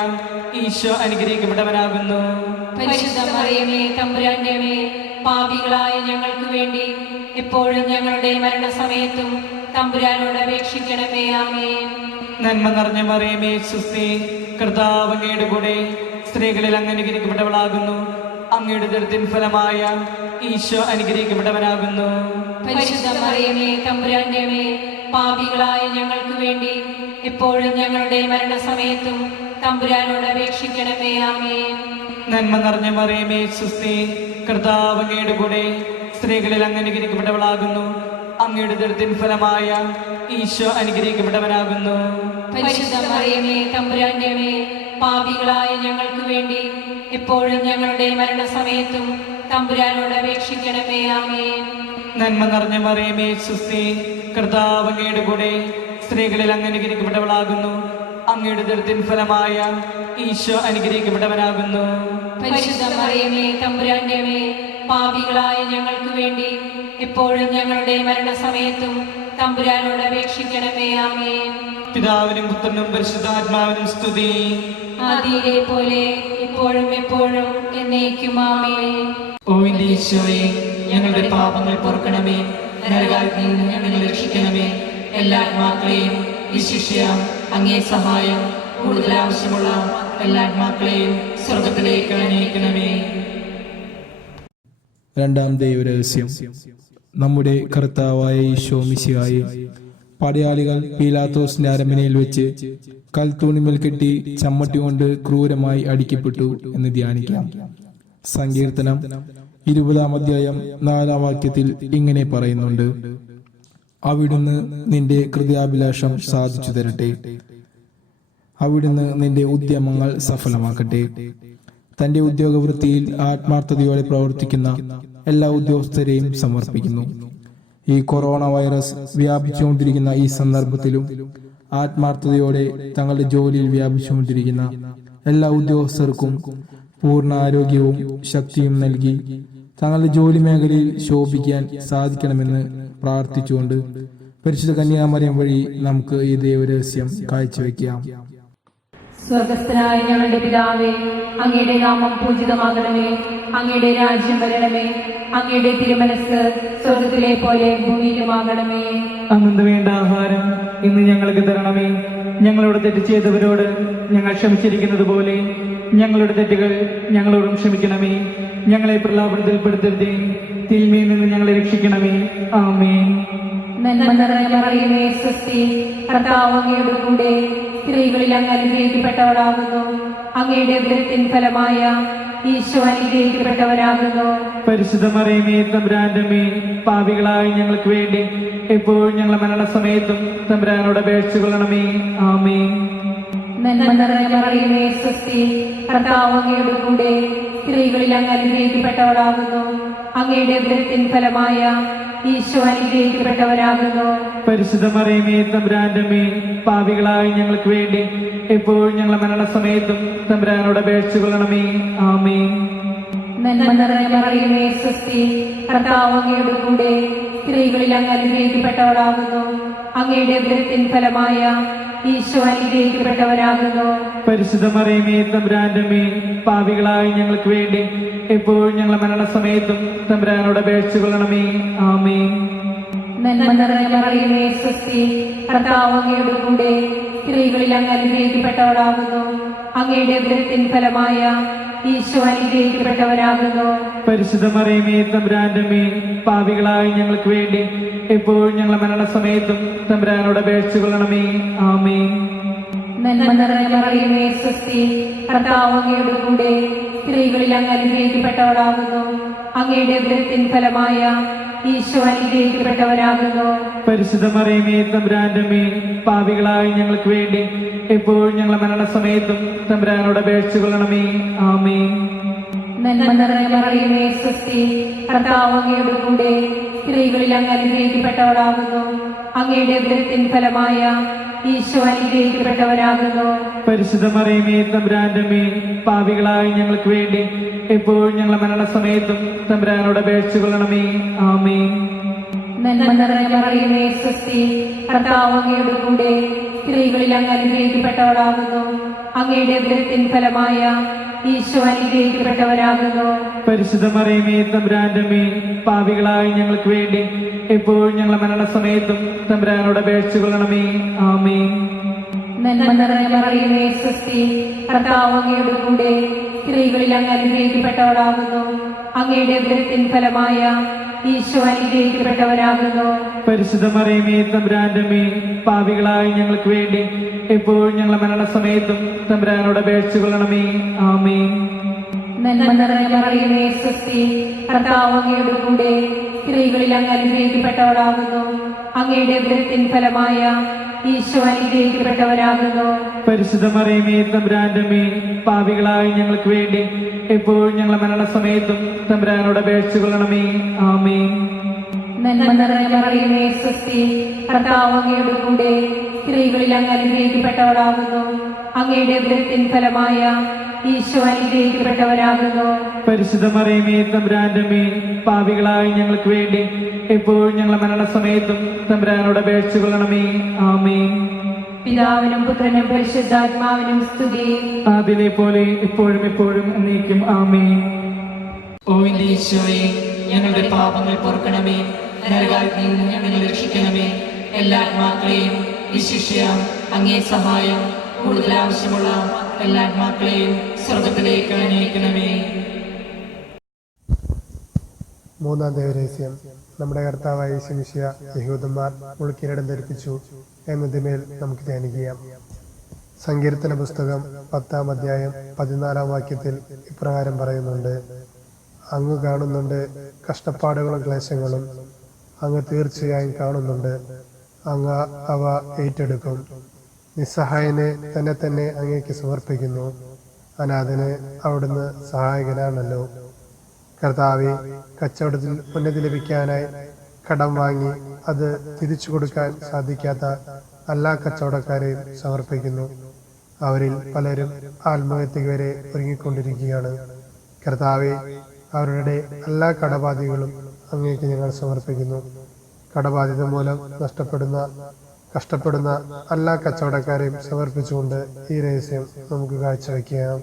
ഈശോ അനുഗ്രഹിക്കപ്പെട്ടവനാകുന്നു. പരിശുദ്ധ മറിയമേ തമ്പുരാന്റെ അമ്മേ, പാപികളായ ഞങ്ങൾക്ക് വേണ്ടി എപ്പോഴും ഞങ്ങളുടെ മരണസമയത്തും തമ്പുരാനോട് അപേക്ഷിക്കണമേ. ആമേൻ. നന്മ നിറഞ്ഞ മറിയമേ സുസ്തി, കർത്താവ് അങ്ങയുടെ കൂടെ സ്ത്രീകളിൽ അങ്ങ് അനുഗ്രഹിക്കപ്പെട്ടവളാകുന്നു. അങ്ങയുടെ ഉദരത്തിൻ ഫലമായ ഈശോ അനുഗ്രഹിക്കപ്പെട്ടവനാകുന്നു. പരിശുദ്ധ മറിയമേ തമ്പുരാന്റെ അമ്മേ, പാപികളായ ഞങ്ങൾക്ക് വേണ്ടി എപ്പോഴും ഞങ്ങളുടെ മരണസമയത്തും തമ്പുരാനോട് അപേക്ഷിക്കണമേ. ആമേൻ. നന്മ നിറഞ്ഞ മറിയമേ സുസ്തി, കർത്താവ് അങ്ങയുടെ കൂടെ സ്ത്രീകളിൽ അങ്ങ് അനുഗ്രഹിക്കപ്പെട്ടവളാകുന്നു. അങ്ങയുടെ ഉദരത്തിൻ ഫലമായ ഈശോ അനുഗ്രഹിക്കപ്പെട്ടവനാകുന്നു. പരിശുദ്ധ മറിയമേ തമ്പുരാന്റെ അമ്മേ, പാപികളായ ഞങ്ങൾക്ക് വേണ്ടി എപ്പോഴും ഞങ്ങളുടെ മരണസമയത്തും തമ്പുരാനോട് അപേക്ഷിക്കണമേ. ആമേൻ. നന്മ നിറഞ്ഞ മറിയമേ സുസ്തി, കർത്താവ് അങ്ങയുടെ കൂടെ സ്ത്രീകളിൽ അങ്ങ് അനുഗ്രഹിക്കപ്പെട്ടവളാകുന്നു. അങ്ങയുടെ ഉദരത്തിൻ ഫലമായ ഈശോ അനുഗ്രഹിക്കപ്പെട്ടവനാകുന്നു. പരിശുദ്ധ മറിയമേ തമ്പുരാന്റെ അമ്മേ, പാപികളായ ഞങ്ങൾക്ക് വേണ്ടി എപ്പോഴും ഞങ്ങളുടെ മരണസമയത്തും തമ്പുരാനോട് അപേക്ഷിക്കണമേ. ആമേൻ. പിതാവിനും പുത്രനും പരിശുദ്ധാത്മാവിനും സ്തുതി. ആദിയിലെ പോലെ ഇപ്പോഴും എപ്പോഴും എന്നേക്കും. ആമേൻ. ഓ എന്റെ ഈശോയെ, ഞങ്ങളുടെ പാപങ്ങൾ പൊറുക്കണമേ. നരകാഗ്നിയിൽ നിന്ന് ഞങ്ങളെ രക്ഷിക്കണമേ. എല്ലാ ആത്മാക്കളെയും വിശിഷ്യ അങ്ങേ സഹായം കൂടുതൽ ആവശ്യമുള്ള എല്ലാ ആത്മാക്കളെയും സ്വർഗത്തിലേക്ക് അനയിക്കണമേ. രണ്ടാം ദൈവരഹസ്യം. നമ്മുടെ കർത്താവായ ഈശോ മിശിഹായെ പടയാളികൾ പീലാത്തോസിന്റെ അരമനയിൽ വെച്ച് കൽത്തൂണിമേൽ കെട്ടി ചമ്മട്ടി കൊണ്ട് ക്രൂരമായി അടിക്കപ്പെട്ടു എന്ന് ധ്യാനിക്കാം. സങ്കീർത്തനം 20-ാം അധ്യായം 4-ാം വാക്യത്തിൽ ഇങ്ങനെ പറയുന്നുണ്ട്: അവിടുന്ന് നിന്റെ ഹൃദയാഭിലാഷം സാധിച്ചു തരട്ടെ, അവിടുന്ന് നിന്റെ ഉദ്യമങ്ങൾ സഫലമാക്കട്ടെ. തന്റെ ഉദ്യോഗവൃത്തിയിൽ ആത്മാർത്ഥതയോടെ പ്രവർത്തിക്കുന്ന എല്ലാ ഉദ്യോഗസ്ഥരെയും സമർപ്പിക്കുന്നു. ഈ കൊറോണ വൈറസ് വ്യാപിച്ചുകൊണ്ടിരിക്കുന്ന ഈ സന്ദർഭത്തിലും ആത്മാർത്ഥതയോടെ തങ്ങളുടെ ജോലിയിൽ വ്യാപിച്ചുകൊണ്ടിരിക്കുന്ന എല്ലാ ഉദ്യോഗസ്ഥർക്കും പൂർണ്ണ ആരോഗ്യവും ശക്തിയും നൽകി തങ്ങളുടെ ജോലി മേഖലയിൽ ശോഭിക്കാൻ സാധിക്കണമെന്ന് പ്രാർത്ഥിച്ചുകൊണ്ട് പരിശുദ്ധ കന്യാമറിയം വഴി നമുക്ക് ഈ ദൈവരഹസ്യം കാഴ്ചവെക്കാം. സ്വർഗസ്ഥനായ ഞങ്ങളുടെ പിതാവേ, അങ്ങയുടെ നാമം പൂജിതമാകണമേ. അങ്ങയുടെ രാജ്യം വരണമേ. അങ്ങയുടെ തിരുമനസ് സ്വർഗത്തിലെ പോലെ ഭൂമിയിലുമാകണമേ. അന്നു വേണ്ട ആഹാരം ഇന്ന് ഞങ്ങൾക്ക് തരണമേ. ഞങ്ങളോട് തെറ്റ് ചെയ്തവരോട് ഞങ്ങൾ ക്ഷമിച്ചിരിക്കുന്നത് പോലെ ഞങ്ങളുടെ തെറ്റുകൾ ഞങ്ങളോടും ക്ഷമിക്കണമേ. ഞങ്ങളെ പ്രലോഭനത്തിൽപ്പെടുത്തരുതേ, തിന്മയിൽ നിന്ന് ഞങ്ങളെ രക്ഷിക്കണമേ. ആമേൻ. നന്മ നിറഞ്ഞ മറിയമേ സ്വസ്തി, കർത്താവ് അങ്ങയുടെ കൂടെ സ്ത്രീകളിൽ അങ്ങ് അനുഗ്രഹിക്കപ്പെട്ടവളാകുന്നു. അങ്ങയുടെ ഉദരത്തിൻ ഫലമായ ഈശോ അനുഗ്രഹിക്കപ്പെട്ടവരാകുന്നു. പരിശുദ്ധ മറിയമേ തമ്പുരാന്റെ അമ്മേ, പാപികളായ ഞങ്ങൾക്ക് വേണ്ടി എപ്പോഴും ഞങ്ങളുടെ മരണസമയത്തും തമ്പുരാനോട് അപേക്ഷിച്ചുകൊള്ളണമേ. ആമേൻ. നന്മ നിറഞ്ഞ മറിയമേ സ്വസ്തി, കർത്താവ് അങ്ങയുടെ കൂടെ സ്ത്രീകളിൽ അങ്ങ് അനുഗ്രഹിക്കപ്പെട്ടവളാകുന്നു. അങ്ങയുടെ ഉദരത്തിൻ ഫലമായ ഈശോ അനുഗ്രഹിക്കപ്പെട്ടവരാകുന്നു. പരിശുദ്ധ മറിയമേ തമ്പുരാന്റെ അമ്മേ, പാപികളായ ഞങ്ങൾക്ക് വേണ്ടി എപ്പോഴും ഞങ്ങളുടെ മരണസമയത്തും തമ്പുരാനോട് അപേക്ഷിച്ചുകൊള്ളണമേ. ആമേൻ. നന്മ നിറഞ്ഞ മറിയമേ സ്വസ്തി, കർത്താവ് അങ്ങയുടെ കൂടെ സ്ത്രീകളിൽ അങ്ങ് അനുഗ്രഹിക്കപ്പെട്ടവളാകുന്നു. അങ്ങയുടെ ഉദരത്തിൻ ഫലമായ ഈശോ അനുഗ്രഹിക്കപ്പെട്ടവരാകുന്നു. പരിശുദ്ധ മറിയമേ തമ്പുരാന്റെ അമ്മേ, പാപികളായ ഞങ്ങൾക്ക് വേണ്ടി എപ്പോഴും ഞങ്ങളുടെ മരണസമയത്തും തമ്പുരാനോട് അപേക്ഷിച്ചു കൊള്ളണമേ. ആമേൻ. നന്മ നിറഞ്ഞ മറിയമേ സ്വസ്തി, കർത്താവ് അങ്ങയോട് കൂടെ സ്ത്രീകളിൽ അങ്ങ് അനുഗ്രഹിക്കപ്പെട്ടവളാകുന്നു. അങ്ങയുടെ ഉദരത്തിൻ ഫലമായ ഈശോ അനുഗ്രഹിക്കപ്പെട്ടവരാകുന്നു. പരിശുദ്ധ മറിയമേ തമ്പുരാന്റെ അമ്മേ, പാപികളായ ഞങ്ങൾക്ക് വേണ്ടി എപ്പോഴും ഞങ്ങളുടെ മരണസമയത്തും തമ്പുരാനോട് അപേക്ഷിച്ചു കൊള്ളണമേ. ആമേൻ. നന്മ നിറഞ്ഞ മറിയമേ സ്വസ്തി, കർത്താവ് അങ്ങയോട് കൂടെ സ്ത്രീകളിൽ അങ്ങ് അനുഗ്രഹിക്കപ്പെട്ടവളാകുന്നു. അങ്ങയുടെ ഉദരത്തിൻ ഫലമായ ഈശോ അനുഗ്രഹിക്കപ്പെട്ടവരാകുന്നു. പരിശുദ്ധ മറിയമേ തമ്പുരാന്റെ അമ്മേ, പാപികളായ ഞങ്ങൾക്ക് വേണ്ടി എപ്പോഴും ഞങ്ങളുടെ മരണസമയത്തും തമ്പുരാനോട് അപേക്ഷിച്ചു കൊള്ളണമേ. ആമേൻ. നന്മ നിറഞ്ഞ മറിയമേ സ്വസ്തി, കർത്താവ് അങ്ങയോട് കൂടെ സ്ത്രീകളിൽ അങ്ങ് അനുഗ്രഹിക്കപ്പെട്ടവളാകുന്നു. അങ്ങയുടെ ഉദരത്തിൻ ഫലമായ ഈശോ അനുഗ്രഹിക്കപ്പെട്ടവരാകുന്നു. പരിശുദ്ധ മറിയമേ തമ്പുരാന്റെ അമ്മേ, പാപികളായ ഞങ്ങൾക്ക് വേണ്ടി എപ്പോഴും ഞങ്ങളുടെ മരണസമയത്തും തമ്പുരാനോട് അപേക്ഷിച്ചു കൊള്ളണമേ. ആമേൻ. നന്മ നിറഞ്ഞ മറിയമേ സ്വസ്തി, കർത്താവ് അങ്ങയോട് കൂടെ സ്ത്രീകളിൽ അങ്ങ് അനുഗ്രഹിക്കപ്പെട്ടവളാകുന്നു. അങ്ങയുടെ ഉദരത്തിൻ ഫലമായ ഈശോ അനുഗ്രഹിക്കപ്പെട്ടവരാകുന്നു. പരിശുദ്ധ മറിയമേ തമ്പുരാന്റെ അമ്മേ, പാപികളായ ഞങ്ങൾക്ക് വേണ്ടി എപ്പോഴും ഞങ്ങളുടെ മരണസമയത്തും തമ്പുരാനോട് അപേക്ഷിച്ചു കൊള്ളണമേ. ആമേൻ. നന്മ നിറഞ്ഞ മറിയമേ സ്വസ്തി, കർത്താവ് അങ്ങയോട് കൂടെ സ്ത്രീകളിൽ അങ്ങ് അനുഗ്രഹിക്കപ്പെട്ടവളാകുന്നു. അങ്ങയുടെ ഉദരത്തിൻ ഫലമായ ഈശോ അനുഗ്രഹിക്കപ്പെട്ടവരാകുന്നു. പരിശുദ്ധ മറിയമേ തമ്പുരാന്റെ അമ്മേ, പാപികളായ ഞങ്ങൾക്ക് വേണ്ടി എപ്പോഴും ഞങ്ങളുടെ മരണസമയത്തും തമ്പുരാനോട് അപേക്ഷിച്ചു കൊള്ളണമേ. ആമേൻ. നന്മ നിറഞ്ഞ മറിയമേ സ്വസ്തി, കർത്താവ് അങ്ങയോട് കൂടെ സ്ത്രീകളിൽ അങ്ങ് അനുഗ്രഹിക്കപ്പെട്ടവളാകുന്നു. അങ്ങയുടെ ഉദരത്തിൻ ഫലമായ ഈശോ അനുഗ്രഹിക്കപ്പെട്ടവരാകുന്നു. പരിശുദ്ധ മറിയമേ തമ്പുരാന്റെ അമ്മേ, പാപികളായ ഞങ്ങൾക്ക് വേണ്ടി എപ്പോഴും ഞങ്ങളുടെ മരണസമയത്തും തമ്പുരാനോട് അപേക്ഷിച്ചു കൊള്ളണമേ. ആമേൻ. നന്മ നിറഞ്ഞ മറിയമേ സ്വസ്തി, കർത്താവ് അങ്ങയോട് കൂടെ സ്ത്രീകളിൽ അങ്ങ് അനുഗ്രഹിക്കപ്പെട്ടവളാകുന്നു. അങ്ങയുടെ ഉദരത്തിൻ ഫലമായ ഈശോ അനുഗ്രഹിക്കപ്പെട്ടവരാകുന്നു. പരിശുദ്ധ മറിയമേ തമ്പുരാന്റെ അമ്മേ, പാപികളായ ഞങ്ങൾക്ക് വേണ്ടി എപ്പോഴും ഞങ്ങളുടെ മരണസമയത്തും തമ്പുരാനോട് അപേക്ഷിച്ചു കൊള്ളണമേ. ആമേൻ. പിതാവിനും പുത്രനും പരിശുദ്ധാത്മാവിനും സ്തുതി. അതിലെ പോലെ എപ്പോഴും എപ്പോഴും എന്നേക്കും. ആമേൻ. ഓ എന്റെ ഈശോയെ, ഞങ്ങളുടെ പാപങ്ങൾ പൊറുക്കണമേ. നരകാഗ്നിയിൽ നിന്ന് ഞങ്ങളെ രക്ഷിക്കണമേ. എല്ലാ ആത്മാക്കളെയും വിശിഷ്യ അങ്ങേ സഹായം കൂടുതൽ ആവശ്യമുള്ള എല്ലാ ആത്മാക്കളെയും സ്വർഗത്തിലേക്ക് അനയിക്കണമേ. മൂന്നാം ദേവരഹസ്യം. നമ്മുടെ കർത്താവായ യേശു മിശിഹാ യഹൂദന്മാർ മുൾക്കിരീടം ധരിപ്പിച്ചു എന്നതിന്മേൽ നമുക്ക് ധ്യാനിക്കാം. സങ്കീർത്തന പുസ്തകം 10-ാം അധ്യായം 14-ാം വാക്യത്തിൽ ഇപ്രകാരം പറയുന്നുണ്ട്: അങ്ങ് കാണുന്നുണ്ട് കഷ്ടപ്പാടുകളും ക്ലേശങ്ങളും, അങ്ങ് തീർച്ചയായും കാണുന്നുണ്ട്, അങ്ങ് അവ ഏറ്റെടുക്കും. നിസ്സഹായനെ തന്നെ തന്നെ അങ്ങേക്ക് സമർപ്പിക്കുന്നു, അനാഥന് അവിടുന്ന് സഹായകനാണല്ലോ. കർത്താവെ, കച്ചവടത്തിൽ ഉന്നതി ലഭിക്കാനായി കടം വാങ്ങി അത് തിരിച്ചു കൊടുക്കാൻ സാധിക്കാത്ത എല്ലാ കച്ചവടക്കാരെയും സമർപ്പിക്കുന്നു. അവരിൽ പലരും ആത്മഹത്യക്ക് വരെ ഒരുങ്ങിക്കൊണ്ടിരിക്കുകയാണ്. കർത്താവെ, അവരുടെ എല്ലാ കടബാധ്യതകളും അങ്ങേക്ക് ഞങ്ങൾ സമർപ്പിക്കുന്നു. കടബാധ്യത മൂലം കഷ്ടപ്പെടുന്ന എല്ലാ കച്ചവടക്കാരെയും സമർപ്പിച്ചുകൊണ്ട് ഈ രഹസ്യം നമുക്ക് കാഴ്ചവെക്കാം.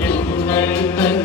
ഞങ്ങൾ തൻ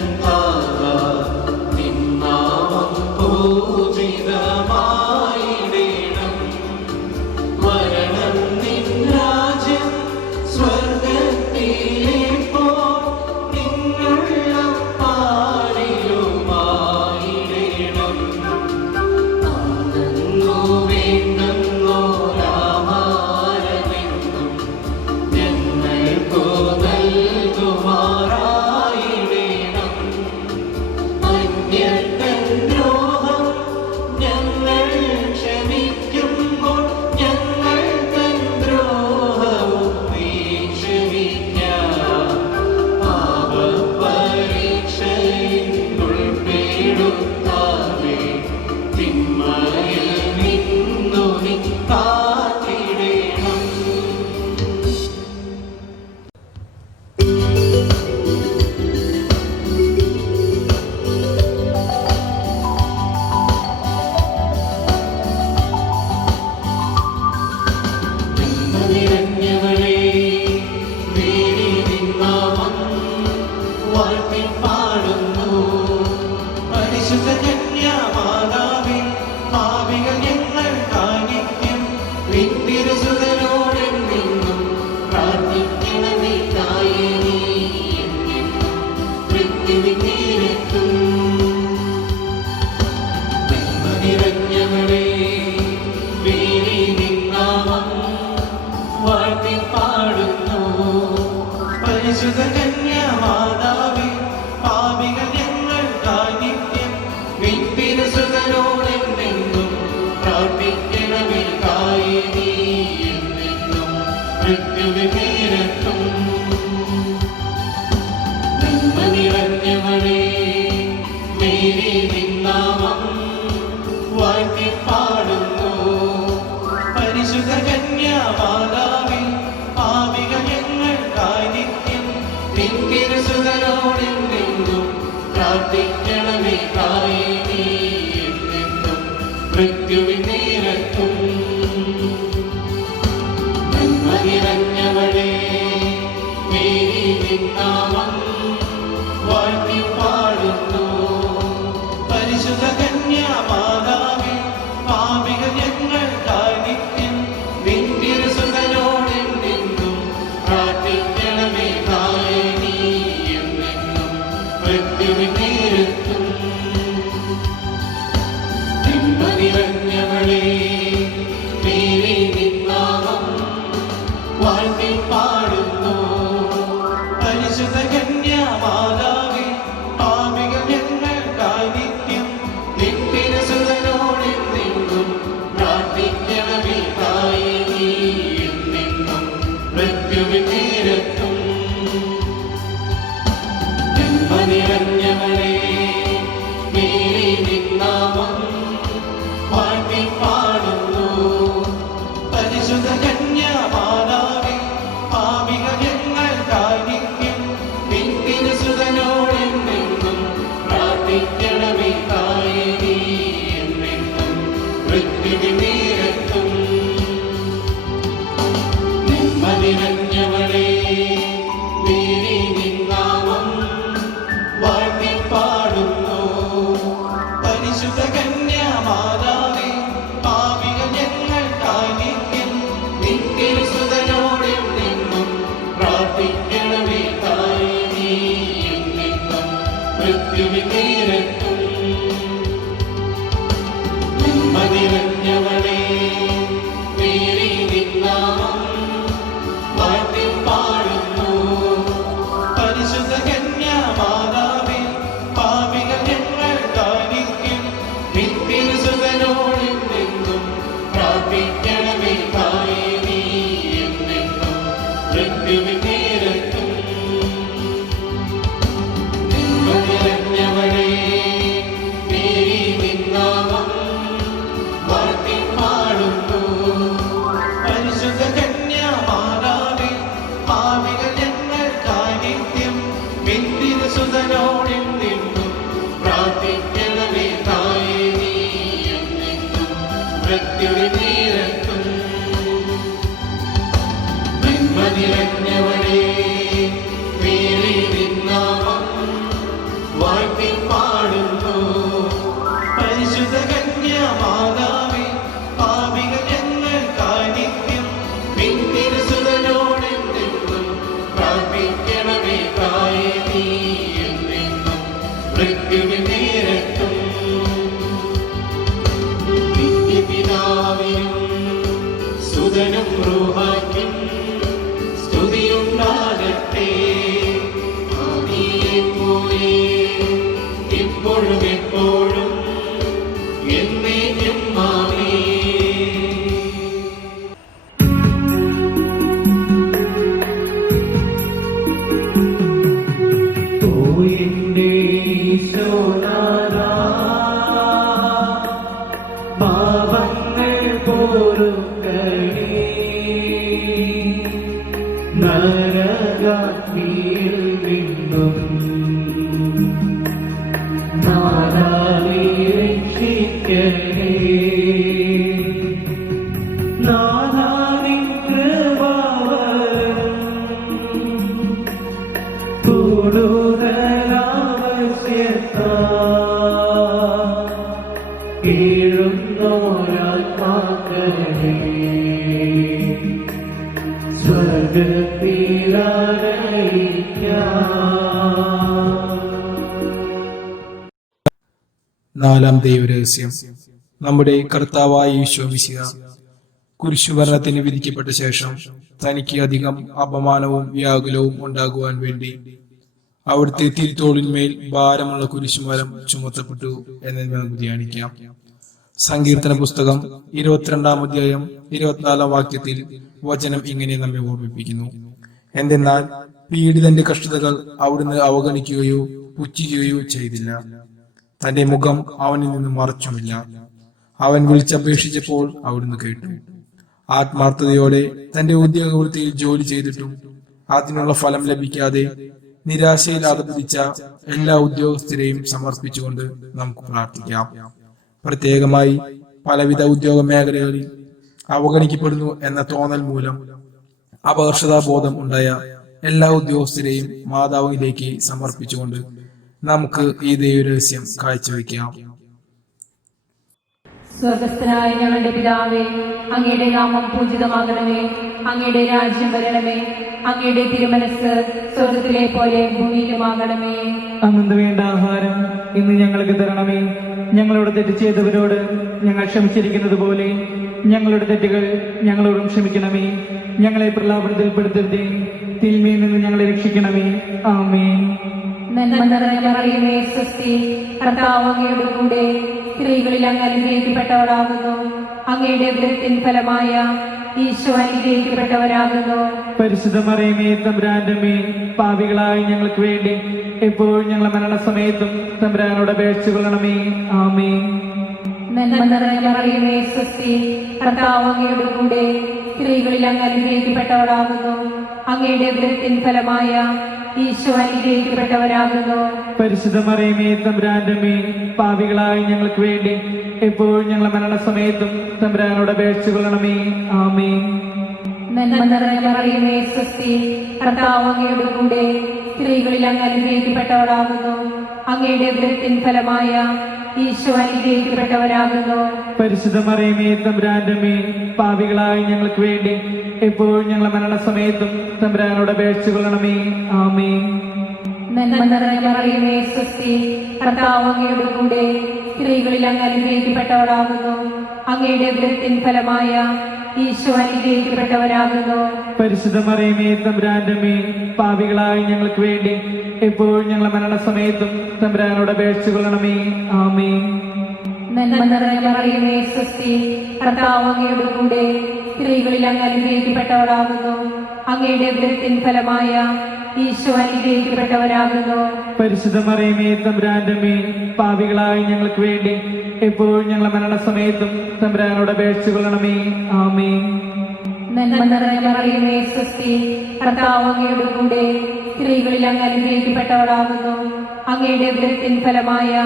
നിറഞ്ഞവളേ മേരി നിന്നാമം വാഴ്ത്തി പാടുന്നു. പരിശുദ്ധ കന്യാമാതാവേ പാപികൾ ഞങ്ങൾക്കായി നിത്യം നിൻ തിരുസുതനോടെന്നും പ്രാർത്ഥിക്കണമേ. തായേ നീ എന്നെന്നും മൃത്യുവിൻ നേരത്തും നന്മ നിറഞ്ഞവളേ മേരി നിന്നാമം വാഴ്ത്തി പാടുന്നു. പരിശുദ്ധ കന്യാമാതാവേ പാപികൾ ഞങ്ങൾക്കായി നിത്യം നിൻ തിരുസുതനോടെന്നും പ്രാർത്ഥിക്കണമേ. തായേ നീ എന്നെന്നും മൃത്യുവിൻ നേരത്തും നന്മ നിറഞ്ഞവളേ മേരി നിന്നാമം വാഴ്ത്തി പാടുന്നു. പരിശുദ്ധ കന്യാമാതാവേ പാപികൾ ഞങ്ങൾക്കായി നിത്യം നിൻ തിരുസുതനോടെന്നും പ്രാർത്ഥിക്കണമേ. തായേ നീ എന്നെന്നും മൃത്യുവിൻ നേരത്തും നന്മ നിറഞ്ഞവളേ മേരി നിന്നാമം വാഴ്ത്തി പാടുന്നു. പരിശുദ്ധ കന്യാമാതാവേ പാപികൾ ഞങ്ങൾക്കായി നിത്യം നിൻ തിരുസുതനോടെന്നും പ്രാർത്ഥിക്കണമേ. തായേ നീ എന്നെന്നും മൃത്യുവിൻ നേരത്തും നന്മ നിറഞ്ഞവളേ മേരി നിന്നാമം വാഴ്ത്തി പാടുന്നു. പരിശുദ്ധ കന്യാമാതാവേ പാപികൾ ഞങ്ങൾക്കായി നിത്യം നിൻ തിരുസുതനോടെന്നും പ്രാർത്ഥിക്കണമേ. തായേ നീ എന്നെന്നും മൃത്യുവിൻ നേരത്തും നന്മ നിറഞ്ഞവളേ മേരി നിന്നാമം വാഴ്ത്തി പാടുന്നു. പരിശുദ്ധ കന്യാമാതാവേ പാപികൾ ഞങ്ങൾക്കായി നിത്യം നിൻ തിരുസുതനോടെന്നും പ്രാർത്ഥിക്കണമേ. തായേ നീ എന്നെന്നും മൃത്യുവിൻ നേരത്തും നന്മ നിറഞ്ഞവളേ മേരി നിന്നാമം വാഴ്ത്തി പാടുന്നു. പരിശുദ്ധ കന്യാമാതാവേ പാപികൾ ഞങ്ങൾക്കായി നിത്യം നിൻ തിരുസുതനോടെന്നും പ്രാർത്ഥിക്കണമേ. തായേ നീ എന്നെന്നും മൃത്യുവിൻ നേരത്തും നന്മ നിറഞ്ഞവളേ മേരി നിന്നാമം വാഴ്ത്തി പാടുന്നു. പരിശുദ്ധ കന്യാമാതാവേ പാപികൾ ഞങ്ങൾക്കായി നിത്യം നിൻ തിരുസുതനോടെന്നും പ്രാർത്ഥിക്കണമേ. തായേ നീ എന്നെന്നും മൃത്യുവിൻ നേരത്തും നന്മ നിറഞ്ഞവളേ മേരി നിന്നാമം വാഴ്ത്തി പാടുന്നു. പരിശുദ്ധ കന്യാമാതാവേ പാപികൾ ഞങ്ങൾക്കായി നിത്യം നിൻ തിരുസുതനോടെന്നും പ്രാർത്ഥിക്കണമേ. തായേ നീ എന്നെന്നും മൃത്യുവിൻ നേരത്തും നന്മ നിറഞ്ഞവളേ മേരി നിന്നാമം വാഴ്ത്തി പാടുന്നു. പരിശുദ്ധ കന്യാമാതാവേ പാപികൾ ഞങ്ങൾക്കായി നിത്യം നിൻ തിരുസുതനോടെന്നും പ്രാർത്ഥിക്കണമേ. തായേ നീ എന്നെന്നും മൃത്യുവിൻ നേരത്തും നിത്യപിതാവിനും സുതനും റൂഹായ്ക്കും സ്തുതിയുണ്ടാകട്ടെ. ആദിയിലെപ്പോലെ ഇപ്പോഴും എപ്പോഴും എന്നേക്കും ആമേൻ. എന്റെ ഈശോനാഥാ, പാപങ്ങൾ പൊറുക്കണേ, നരകാഗ്നിയിൽ നിന്നും നാഥാവേ രക്ഷിക്കണേ. നാഥാ നിൻ കൃപ നാലാം ദൈവരഹസ്യം. നമ്മുടെ കർത്താവായ ഈശോ മിശിഹ കുരിശുമരണത്തിന് വിധിക്കപ്പെട്ട ശേഷം തനിക്ക് അധികം അപമാനവും വ്യാകുലവും ഉണ്ടാകുവാൻ വേണ്ടി അവിടുത്തെ തിരുത്തോളിന്മേൽ ഭാരമുള്ള കുരിശുമരം ചുമത്തപ്പെട്ടു എന്ന് നമുക്ക് ധ്യാനിക്കാം. സങ്കീർത്തന പുസ്തകം 22-ാം അധ്യായം 24-ാം വാക്യത്തിൽ വചനം ഇങ്ങനെ നമ്മെ ഓർമ്മിപ്പിക്കുന്നു: എന്തെന്നാൽ പീഡിതന്റെ കഷ്ടതകൾ അവിടുന്ന് അവഗണിക്കുകയോ പുച്ഛിക്കുകയോ ചെയ്തില്ല, തന്റെ മുഖം അവനിൽ നിന്ന് മറച്ചുമില്ല. അവൻ വിളിച്ചപേക്ഷിച്ചപ്പോൾ അവിടുന്ന് കേട്ടു. ആത്മാർത്ഥതയോടെ തന്റെ ഉദ്യോഗവൃത്തിയിൽ ജോലി ചെയ്തിട്ടും അതിനുള്ള ഫലം ലഭിക്കാതെ നിരാശയിൽ അധപതിച്ച എല്ലാ ഉദ്യോഗസ്ഥരെയും സമർപ്പിച്ചുകൊണ്ട് നമുക്ക് പ്രാർത്ഥിക്കാം. പ്രത്യേകമായി പലവിധ ഉദ്യോഗ മേഖലകളിൽ അവഗണിക്കപ്പെടുന്നു എന്ന തോന്നൽ മൂലം അപകർഷതാബോധം ഉണ്ടായ എല്ലാ ഉദ്യോഗസ്ഥരെയും മാതാവിലേക്ക് സമർപ്പിച്ചുകൊണ്ട് നമുക്ക് ഈ ദൈവരഹസ്യം കാഴ്ചവെക്കാം. സ്വർഗസ്ഥനായ ഞങ്ങളുടെ പിതാവേ, അങ്ങയുടെ നാമം പൂജിതമാകണമേ. അങ്ങയുടെ രാജ്യം വരണമേ. അങ്ങയുടെ തിരുമനസ് സ്വർഗത്തിലെ പോലെ ഭൂമിയിലുമാകണമേ. അന്നു വേണ്ട ആഹാരം ഇന്ന് ഞങ്ങൾക്ക് തരണമേ. ഞങ്ങളോട് തെറ്റ് ചെയ്തവരോട് ഞങ്ങൾ ക്ഷമിച്ചിരിക്കുന്നത് പോലെ ഞങ്ങളുടെ തെറ്റുകൾ ഞങ്ങളോടും ക്ഷമിക്കണമേ. ഞങ്ങളെ പ്രലോഭനത്തിൽപ്പെടുത്തരുതേ, തിന്മയിൽ നിന്ന് ഞങ്ങളെ രക്ഷിക്കണമേ. ആമേൻ. നന്മ നിറഞ്ഞ മറിയമേ, സ്വസ്തി, കർത്താവ് അങ്ങയുടെ കൂടെ സ്ത്രീകളിൽ അങ്ങ് അനുഗ്രഹിക്കപ്പെട്ടവളാകുന്നു. അങ്ങയുടെ ഉദരത്തിൻ ഫലമായ ഈശോ അനുഗ്രഹിക്കപ്പെട്ടവരാകുന്നു. പരിശുദ്ധ മറിയമേ, തമ്പുരാന്റെ അമ്മേ, പാപികളായ ഞങ്ങൾക്ക് വേണ്ടി എപ്പോഴും ഞങ്ങളുടെ മരണസമയത്തും തമ്പുരാനോട് അപേക്ഷിച്ചു കൊള്ളണമേ. ആമേൻ. നന്മ നിറഞ്ഞ മറിയമേ, സ്വസ്തി, കർത്താവ് അങ്ങയുടെ കൂടെ സ്ത്രീകളിൽ അങ്ങ് അനുഗ്രഹിക്കപ്പെട്ടവളാകുന്നു. അങ്ങയുടെ ഉദരത്തിൻ ഫലമായ ഈശോ അനുഗ്രഹിക്കപ്പെട്ടവരാകുന്നു. പരിശുദ്ധ മറിയമേ, തമ്പുരാന്റെ അമ്മേ, പാപികളായ ഞങ്ങൾക്ക് വേണ്ടി എപ്പോഴും ഞങ്ങളുടെ മരണസമയത്തും തമ്പുരാനോട് അപേക്ഷിച്ചു കൊള്ളണമേ. ആമേൻ. നന്മ നിറഞ്ഞ മറിയമേ, സ്വസ്തി, കർത്താവ് അങ്ങയുടെ കൂടെ സ്ത്രീകളിൽ അങ്ങ് അനുഗ്രഹിക്കപ്പെട്ടവളാകുന്നു. അങ്ങയുടെ ഉദരത്തിൻ ഫലമായ ഈശോ അനുഗ്രഹിക്കപ്പെട്ടവരാകുന്നു. പരിശുദ്ധ മറിയമേ, തമ്പുരാന്റെ അമ്മേ, പാപികളായ ഞങ്ങൾക്ക് വേണ്ടി എപ്പോഴും ഞങ്ങളുടെ മരണസമയത്തും തമ്പുരാനോട് അപേക്ഷിച്ചു കൊള്ളണമേ. ആമേൻ. നന്മ നിറഞ്ഞ മറിയമേ, സ്വസ്തി, കർത്താവ് അങ്ങയുടെ കൂടെ സ്ത്രീകളിൽ അങ്ങ് അനുഗ്രഹിക്കപ്പെട്ടവളാകുന്നു. അങ്ങയുടെ ഉദരത്തിൻ ഫലമായ ഈശോ അനുഗ്രഹിക്കപ്പെട്ടവരാകുന്നു. പരിശുദ്ധ മറിയമേ, തമ്പുരാന്റെ അമ്മേ, പാപികളായ ഞങ്ങൾക്ക് വേണ്ടി എപ്പോഴും ഞങ്ങളുടെ മരണസമയത്തും തമ്പുരാനോട് അപേക്ഷിച്ചു കൊള്ളണമേ. ആമേൻ. നന്മ നിറഞ്ഞ മറിയമേ, സ്വസ്തി, കർത്താവ് അങ്ങയുടെ കൂടെ സ്ത്രീകളിൽ അങ്ങ് അനുഗ്രഹിക്കപ്പെട്ടവളാകുന്നു. അങ്ങയുടെ ഉദരത്തിൻ ഫലമായ ഈശോ അനുഗ്രഹിക്കപ്പെട്ടവരാകുന്നു. പരിശുദ്ധ മറിയമേ, തമ്പുരാന്റെ അമ്മേ, പാപികളായ ഞങ്ങൾക്ക് വേണ്ടി എപ്പോഴും ഞങ്ങളുടെ മരണസമയത്തും തമ്പുരാനോട് അപേക്ഷിച്ചു കൊള്ളണമേ. ആമേൻ. നന്മ നിറഞ്ഞ മറിയമേ, സ്വസ്തി, കർത്താവ് അങ്ങയുടെ കൂടെ സ്ത്രീകളിൽ അങ്ങ് അനുഗ്രഹിക്കപ്പെട്ടവളാകുന്നു. അങ്ങയുടെ ഉദരത്തിൻ ഫലമായ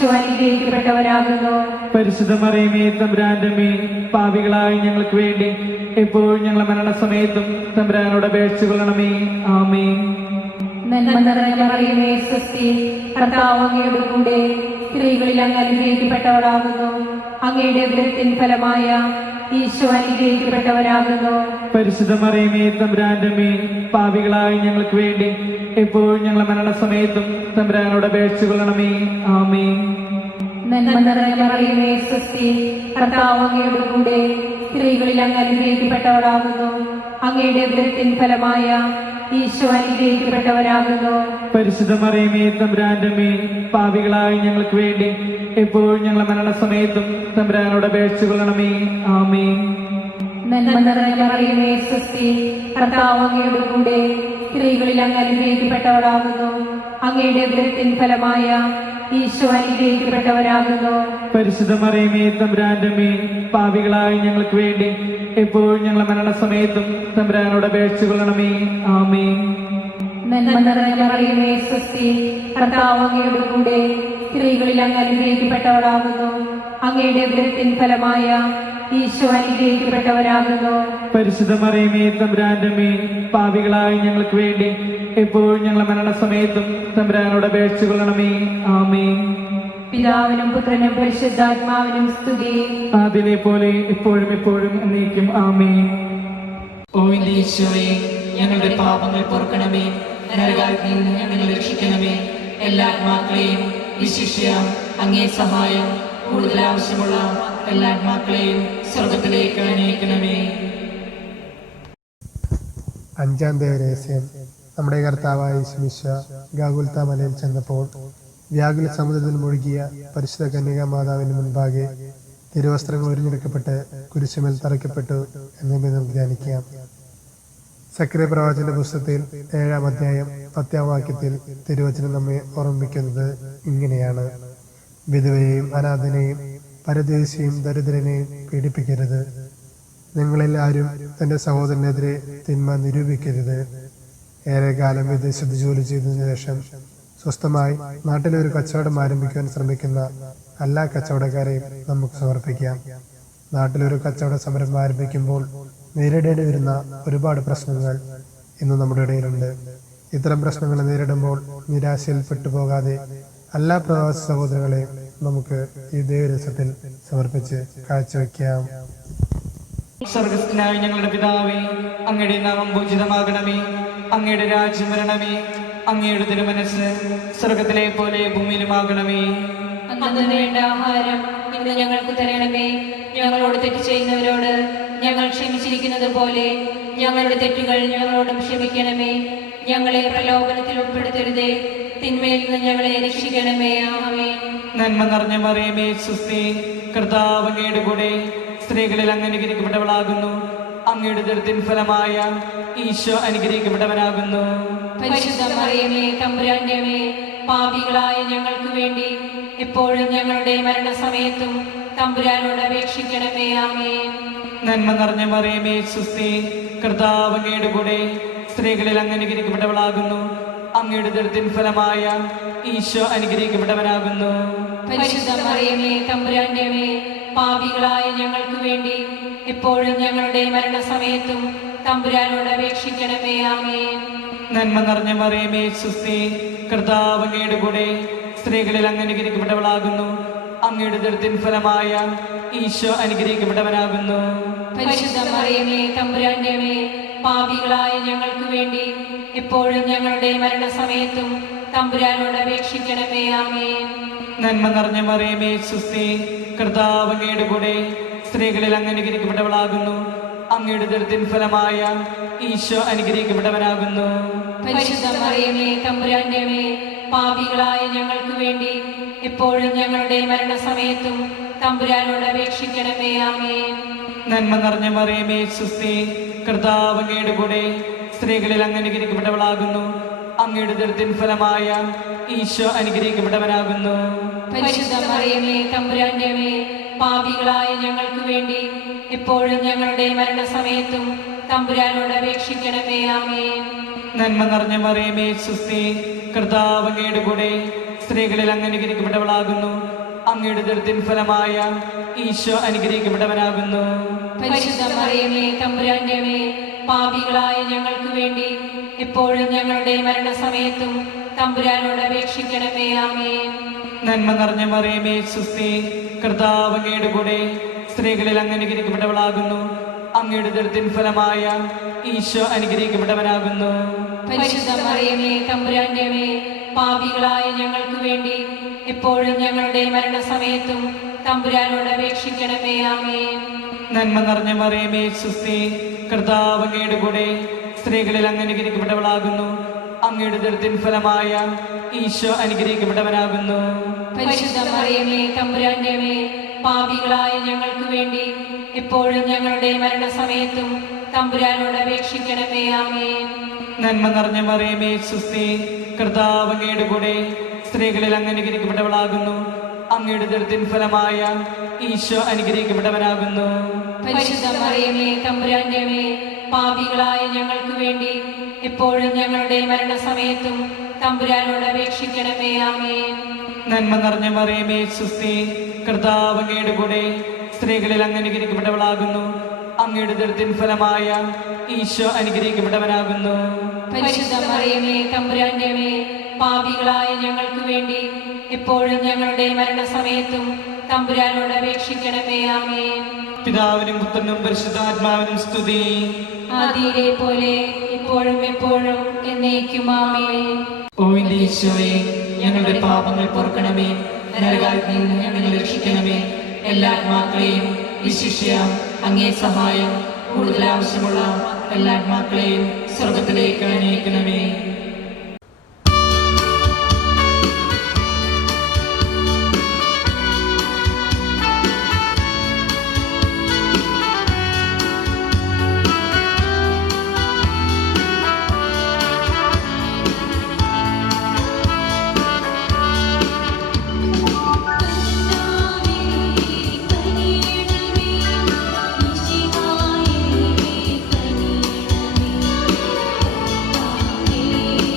ഈശോ അനുഗ്രഹിക്കപ്പെട്ടവരാകുന്നു. പരിശുദ്ധ മറിയമേ, തമ്പുരാന്റെ അമ്മേ, പാപികളായ ഞങ്ങൾക്ക് വേണ്ടി എപ്പോഴും ഞങ്ങളുടെ മരണസമയത്തും തമ്പുരാനോട് അപേക്ഷിച്ചു കൊള്ളണമേ. ആമേൻ. നന്മ നിറഞ്ഞ മറിയമേ, സ്വസ്തി, കർത്താവ് അങ്ങയുടെ കൂടെ സ്ത്രീകളിൽ അങ്ങ് അനുഗ്രഹിക്കപ്പെട്ടവളാകുന്നു. അങ്ങയുടെ ഉദരത്തിൻ ഫലമായ ഈശോ അനുഗ്രഹിക്കപ്പെട്ടവരാകുന്നു. പരിശുദ്ധ മറിയമേ, തമ്പുരാന്റെ അമ്മേ, പാപികളായ ഞങ്ങൾക്ക് വേണ്ടി എപ്പോഴും ഞങ്ങളുടെ മരണസമയത്തും തമ്പുരാനോട് അപേക്ഷിച്ചു കൊള്ളണമേ. ആമേൻ. നന്മ നിറഞ്ഞ മറിയമേ, സ്വസ്തി, കർത്താവ് അങ്ങയുടെ കൂടെ സ്ത്രീകളിൽ അങ്ങ് അനുഗ്രഹിക്കപ്പെട്ടവളാകുന്നു. അങ്ങയുടെ ഉദരത്തിൻ ഫലമായ ഈശോ അനുഗ്രഹിക്കപ്പെട്ടവരാകുന്നു. പരിശുദ്ധ മറിയമേ, തമ്പുരാന്റെ അമ്മേ, പാപികളായ ഞങ്ങൾക്ക് വേണ്ടി എപ്പോഴും ഞങ്ങളുടെ മരണസമയത്തും തമ്പുരാനോട് അപേക്ഷിച്ചു കൊള്ളണമേ. ആമേൻ. നന്മ നിറഞ്ഞ മറിയമേ, സ്വസ്തി, കർത്താവ് അങ്ങയുടെ കൂടെ സ്ത്രീകളിൽ അങ്ങ് അനുഗ്രഹിക്കപ്പെട്ടവളാകുന്നു. അങ്ങയുടെ ഉദരത്തിൻ ഫലമായ ഈശോ അനുഗ്രഹിക്കപ്പെട്ടവരാകുന്നു. പരിശുദ്ധ മറിയമേ, തമ്പുരാന്റെ അമ്മേ, പാപികളായ ഞങ്ങൾക്ക് വേണ്ടി എപ്പോഴും ഞങ്ങളുടെ മരണസമയത്തും തമ്പുരാനോട് അപേക്ഷിച്ചു കൊള്ളണമേ. ആമേൻ. നന്മ നിറഞ്ഞ മറിയമേ, സ്വസ്തി, കർത്താവ് അങ്ങയുടെ കൂടെ സ്ത്രീകളിൽ അങ്ങ് അനുഗ്രഹിക്കപ്പെട്ടവളാകുന്നു. അങ്ങയുടെ ഉദരത്തിൻ ഫലമായ ഈശോ അനുഗ്രഹിക്കപ്പെട്ടവരാകുന്നു. പരിശുദ്ധ മറിയമേ, തമ്പുരാന്റെ അമ്മേ, പാപികളായ ഞങ്ങൾക്ക് വേണ്ടി എപ്പോഴും ഞങ്ങളുടെ മരണസമയത്തും തമ്പുരാനോട് അപേക്ഷിച്ചു കൊള്ളണമേ. ആമേൻ. പിതാവിനും പുത്രനും പരിശുദ്ധാത്മാവിനും സ്തുതി. അതിനെ പോലെ എപ്പോഴും എപ്പോഴും എന്നേക്കും. ആമേൻ. ഓ എന്റെ ഈശോയെ, ഞങ്ങളുടെ പാപങ്ങൾ പൊറുക്കണമേ. നരകാഗ്നിയിൽ നിന്ന് ഞങ്ങളെ രക്ഷിക്കണമേ. എല്ലാ ആത്മാക്കളെയും വിശിഷ്യ അങ്ങേ സഹായം കൂടുതൽ ആവശ്യമുള്ള എല്ലാ ആത്മാക്കളെയും സ്വർഗത്തിലേക്ക് അനയിക്കണമേ. അഞ്ചാം ദേവരഹസ്യം. നമ്മുടെ കർത്താവായ യേശുമിശിഹ ഗാഗുൽത്താ മലയിൽ ചെന്നപ്പോൾ വ്യാകുല സമുദ്രത്തിൽ മുഴുകിയ പരിശുദ്ധ കന്യകാ മാതാവിന് മുൻപാകെ തിരുവസ്ത്രങ്ങൾ ഉരിഞ്ഞെടുക്കപ്പെട്ട് കുരിശുമേൽ തറയ്ക്കപ്പെട്ടു എന്നിവ നമുക്ക് ധ്യാനിക്കാം. സക്രിയ പ്രവാചകന്റെ പുസ്തകത്തിൽ 7-ാം അധ്യായം 10-ാം വാക്യത്തിൽ തിരുവചനം നമ്മെ ഓർമ്മിക്കുന്നത് ഇങ്ങനെയാണ്: വിധവയെയും അനാഥനെയും പരദേശിയും ദരിദ്രനെയും പീഡിപ്പിക്കരുത്. നിങ്ങളെല്ലാവരും തന്റെ സഹോദരനെതിരെ തിന്മ നിരൂപിക്കരുത്. ഏറെക്കാലം വിദേശത്ത് ജോലി ചെയ്തതിനു ശേഷം സ്വസ്ഥമായി നാട്ടിലെ ഒരു കച്ചവടം ആരംഭിക്കുവാൻ ശ്രമിക്കുന്ന എല്ലാ കച്ചവടക്കാരെയും നമുക്ക് സമർപ്പിക്കാം. നാട്ടിലൊരു കച്ചവട സമരം ആരംഭിക്കുമ്പോൾ നേരിടേണ്ടി വരുന്ന ഒരുപാട് പ്രശ്നങ്ങൾ ഇന്ന് നമ്മുടെ ഇടയിലുണ്ട്. ഇത്തരം പ്രശ്നങ്ങൾ നേരിടുമ്പോൾ നിരാശയിൽ പെട്ടുപോകാതെ എല്ലാ പ്രവാസി സഹോദരങ്ങളെയും നമുക്ക് ഈ ദേവരഹസ്യത്തിൽ സമർപ്പിച്ച് കാഴ്ചവെക്കാം. സ്വർഗസ്ഥനായ ഞങ്ങളുടെ പിതാവേ, അങ്ങയുടെ നാമം പൂജിതമാകണമേ. അങ്ങയുടെ രാജ്യം വരണമേ. അങ്ങയുടെ തിരുമനസ്സ് സ്വർഗത്തിലെ പോലെ ഭൂമിയിലുമാകണമേ. അന്നു വേണ്ട ആഹാരം ഇന്ന് ഞങ്ങൾക്ക് തരണമേ. ഞങ്ങളോട് തെറ്റ് ചെയ്യുന്നവരോട് ഞങ്ങൾ ക്ഷമിച്ചിരിക്കുന്നത് പോലെ ഞങ്ങളുടെ തെറ്റുകൾ ഞങ്ങളോടും ക്ഷമിക്കണമേ. ഞങ്ങളെ പ്രലോഭനത്തിൽ ഉൾപ്പെടുത്തരുതേ. തിന്മയിൽ നിന്ന് ഞങ്ങളെ രക്ഷിക്കണമേ. ആമേൻ. നന്മ നിറഞ്ഞ മറിയമേ, സുസ്തി. കർത്താവ് അങ്ങയുടെ കൂടെ സ്ത്രീകളിൽ അങ്ങ് അനുഗ്രഹിക്കപ്പെട്ടവളാകുന്നു. അങ്ങയുടെ ദുരിതത്തിൻ ഫലമായ ഈശോ അനുഗ്രഹിക്കപ്പെട്ടവനാകുന്നു. പരിശുദ്ധ മറിയമേ, തമ്പുരാന്റെ അമ്മേ, പാപികളായ ഞങ്ങൾക്ക് വേണ്ടി എപ്പോഴും ഞങ്ങളുടെ മരണസമയത്തും തമ്പുരാനോട് അപേക്ഷിക്കണമേ. ആമേൻ. നന്മ നിറഞ്ഞ മറിയമേ, സുസ്തി. കർത്താവ് അങ്ങയുടെ കൂടെ സ്ത്രീകളിൽ അങ്ങ് അനുഗ്രഹിക്കപ്പെട്ടവളാകുന്നു. അങ്ങയുടെ ദുരിതത്തിൻ ഫലമായ ഈശോ അനുഗ്രഹിക്കപ്പെട്ടവനാകുന്നു. പരിശുദ്ധ മറിയമേ, തമ്പുരാന്റെ അമ്മേ, പാപികളായ ഞങ്ങൾക്ക് വേണ്ടി എപ്പോഴും ഞങ്ങളുടെ മരണസമയത്തും തമ്പുരാനോട് അപേക്ഷിക്കണമേ. ആമേൻ. നന്മ നിറഞ്ഞ മറിയമേ, സുസ്തി. കർത്താവ് അങ്ങയുടെ കൂടെ സ്ത്രീകളിൽ അങ്ങ് അനുഗ്രഹിക്കപ്പെട്ടവളാകുന്നു. അങ്ങയുടെ ദുരിതത്തിൻ ഫലമായ ഈശോ അനുഗ്രഹിക്കപ്പെട്ടവനാകുന്നു. പരിശുദ്ധ മറിയമേ, തമ്പുരാന്റെ അമ്മേ, പാപികളായ ഞങ്ങൾക്ക് വേണ്ടി എപ്പോഴും ഞങ്ങളുടെ മരണസമയത്തും തമ്പുരാനോട് അപേക്ഷിക്കണമേ. ആമേൻ. നന്മ നിറഞ്ഞ മറിയമേ, സുസ്തി. കർത്താവ് അങ്ങയുടെ കൂടെ സ്ത്രീകളിൽ അങ്ങ് അനുഗ്രഹിക്കപ്പെട്ടവളാകുന്നു. അങ്ങയുടെ ദുരിതത്തിൻ ഫലമായ ഈശോ അനുഗ്രഹിക്കപ്പെട്ടവനാകുന്നു. പരിശുദ്ധ മറിയമേ, തമ്പുരാന്റെ അമ്മേ, പാപികളായ ഞങ്ങൾക്ക് വേണ്ടി എപ്പോഴും ഞങ്ങളുടെ മരണസമയത്തും തമ്പുരാനോട് അപേക്ഷിക്കണമേ. ആമേൻ. നന്മ നിറഞ്ഞ മറിയമേ, സുസ്തി. കർത്താവ് അങ്ങയുടെ കൂടെ സ്ത്രീകളിൽ അങ്ങ് അനുഗ്രഹിക്കപ്പെട്ടവളാകുന്നു. അങ്ങയുടെ ദുരിതത്തിൻ ഫലമായ ഈശോ അനുഗ്രഹിക്കപ്പെട്ടവനാകുന്നു. പരിശുദ്ധ മറിയമേ, തമ്പുരാന്റെ അമ്മേ, പാപികളായ ഞങ്ങൾക്ക് വേണ്ടി എപ്പോഴും ഞങ്ങളുടെ മരണസമയത്തും തമ്പുരാനോട് അപേക്ഷിക്കണമേ. ആമേൻ. നന്മ നിറഞ്ഞ മറിയമേ, സുസ്തി. കർത്താവ് അങ്ങയുടെ കൂടെ സ്ത്രീകളിൽ അങ്ങ് അനുഗ്രഹിക്കപ്പെട്ടവളാകുന്നു. അങ്ങയുടെ ദുരിതത്തിൻ ഫലമായ ഈശോ അനുഗ്രഹിക്കപ്പെട്ടവനാകുന്നു. പരിശുദ്ധ മറിയമേ, തമ്പുരാന്റെ അമ്മേ, പാപികളായ ഞങ്ങൾക്ക് വേണ്ടി എപ്പോഴും ഞങ്ങളുടെ മരണസമയത്തും തമ്പുരാനോട് അപേക്ഷിക്കണമേ. ആമേൻ. നന്മ നിറഞ്ഞ മറിയമേ, സുസ്തി. കർത്താവ് അങ്ങയുടെ കൂടെ സ്ത്രീകളിൽ അങ്ങ് അനുഗ്രഹിക്കപ്പെട്ടവളാകുന്നു. അങ്ങയുടെ ദുരിതത്തിൻ ഫലമായ ഈശോ അനുഗ്രഹിക്കപ്പെട്ടവനാകുന്നു. പരിശുദ്ധ മറിയമേ, തമ്പുരാന്റെ അമ്മേ, പാപികളായ ഞങ്ങൾക്ക് വേണ്ടി എപ്പോഴും ഞങ്ങളുടെ മരണസമയത്തും തമ്പുരാനോട് അപേക്ഷിക്കണമേ. ആമേൻ. നന്മ നിറഞ്ഞ മറിയമേ, സുസ്തി. കർത്താവ് അങ്ങയുടെ കൂടെ സ്ത്രീകളിൽ അങ്ങ് അനുഗ്രഹിക്കപ്പെട്ടവളാകുന്നു. അങ്ങയുടെ ദുരിതത്തിൻ ഫലമായ ഈശോ അനുഗ്രഹിക്കപ്പെട്ടവനാകുന്നു. പരിശുദ്ധ മറിയമേ, തമ്പുരാന്റെ അമ്മേ, പാപികളായ ഞങ്ങൾക്ക് വേണ്ടി എപ്പോഴും ഞങ്ങളുടെ മരണസമയത്തും തമ്പുരാനോട് അപേക്ഷിക്കണമേ. ആമേൻ. നന്മ നിറഞ്ഞ മറിയമേ, സുസ്തി. കർത്താവ് അങ്ങയുടെ കൂടെ സ്ത്രീകളിൽ അങ്ങ് അനുഗ്രഹിക്കപ്പെട്ടവളാകുന്നു. അങ്ങയുടെ ദുരിതത്തിൻ ഫലമായ ഈശോ അനുഗ്രഹിക്കപ്പെട്ടവനാകുന്നു. പരിശുദ്ധ മറിയമേ, തമ്പുരാന്റെ അമ്മേ, പാപികളായ ഞങ്ങൾക്ക് വേണ്ടി എപ്പോഴും ഞങ്ങളുടെ മരണസമയത്തും തമ്പുരാനോട് അപേക്ഷിക്കണമേ. ആമേൻ. നന്മ നിറഞ്ഞ മറിയമേ, സുസ്തി. കർത്താവ് അങ്ങയുടെ കൂടെ സ്ത്രീകളിൽ അങ്ങ് അനുഗ്രഹിക്കപ്പെട്ടവളാകുന്നു. അങ്ങയുടെ ദുരിതത്തിൻ ഫലമായ ഈശോ അനുഗ്രഹിക്കപ്പെട്ടവനാകുന്നു. പരിശുദ്ധ മറിയമേ, തമ്പുരാന്റെ അമ്മേ, പാപികളായ ഞങ്ങൾക്ക് വേണ്ടി എപ്പോഴും ഞങ്ങളുടെ മരണസമയത്തും തമ്പുരാനോട് അപേക്ഷിക്കണമേ. ആമേൻ. പിതാവിനും പുത്രനും പരിശുദ്ധാത്മാവിനും സ്തുതി. ആദിയിലെ പോലെ ഇപ്പോഴും എപ്പോഴും എന്നേക്കും ആമേൻ. ഓ എന്റെ ഈശോയെ, ഞങ്ങളുടെ പാപങ്ങൾ പൊറുക്കണമേ, നരകാഗ്നിയിൽ നിന്ന് ഞങ്ങളെ രക്ഷിക്കണമേ. എല്ലാ ആത്മാക്കളെയും വിശിഷ്യ അങ്ങേ സഹായം കൂടുതൽ ആവശ്യമുള്ള എല്ലാ ആത്മാക്കളെയും സ്വർഗത്തിലേക്ക് അനയിക്കണമേ. കർത്താവേ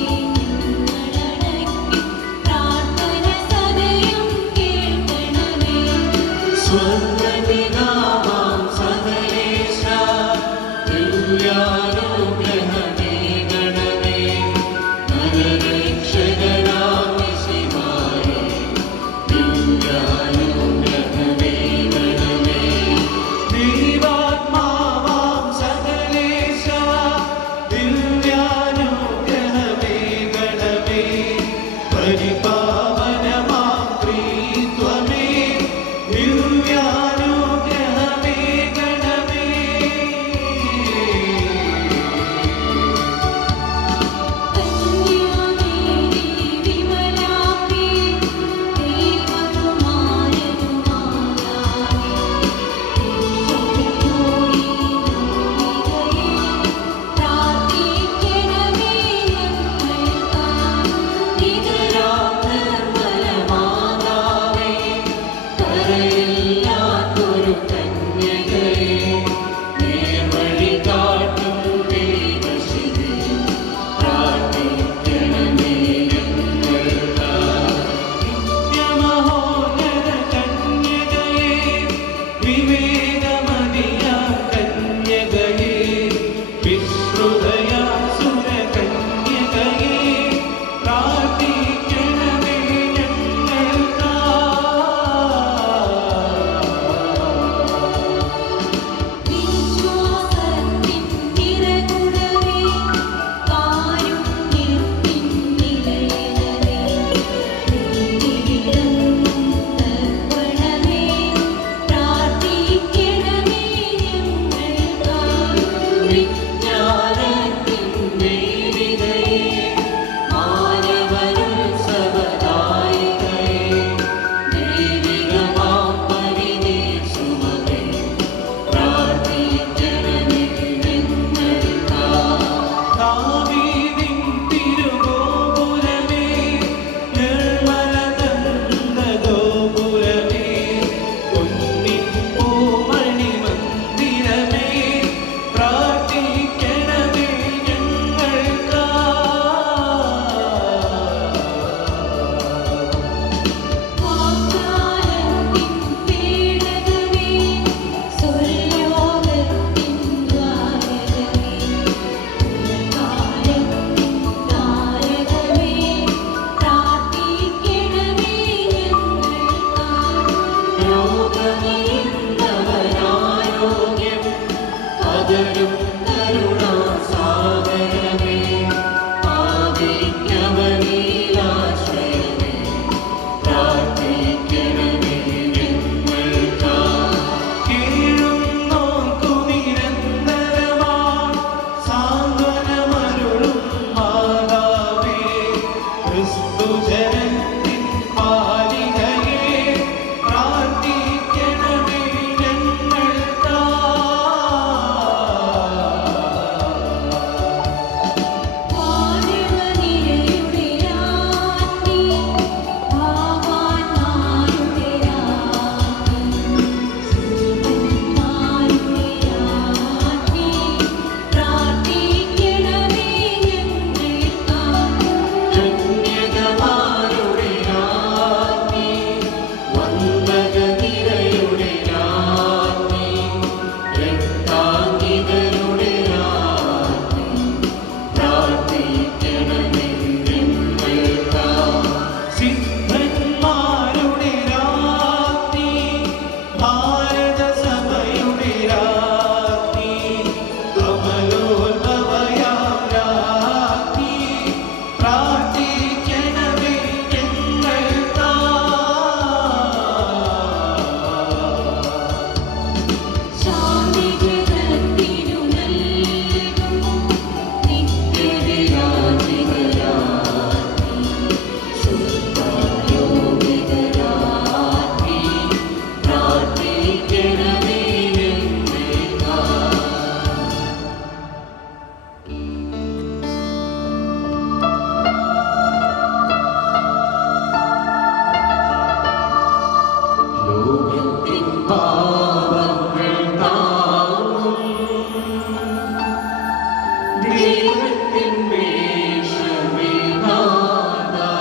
ദൈവത്തിൻ വേഷമേ നാഥാ,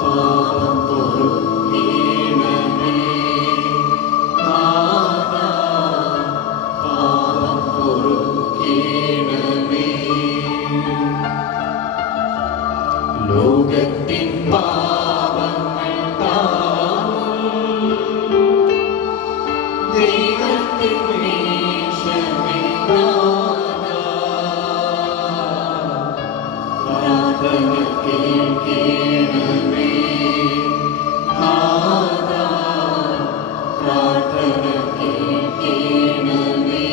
പാപം പൊറുക്കണമേ നാഥാ, പാപം പൊറുക്കണമേ. ലോകത്തിൻ പാപങ്ങൾ താങ്ങും ദൈവത്തിൻ വേഷമേ നാഥാ, പ്രാർത്ഥന കേൾക്കണമേ നാഥാ, പ്രാർത്ഥന കേൾക്കണമേ.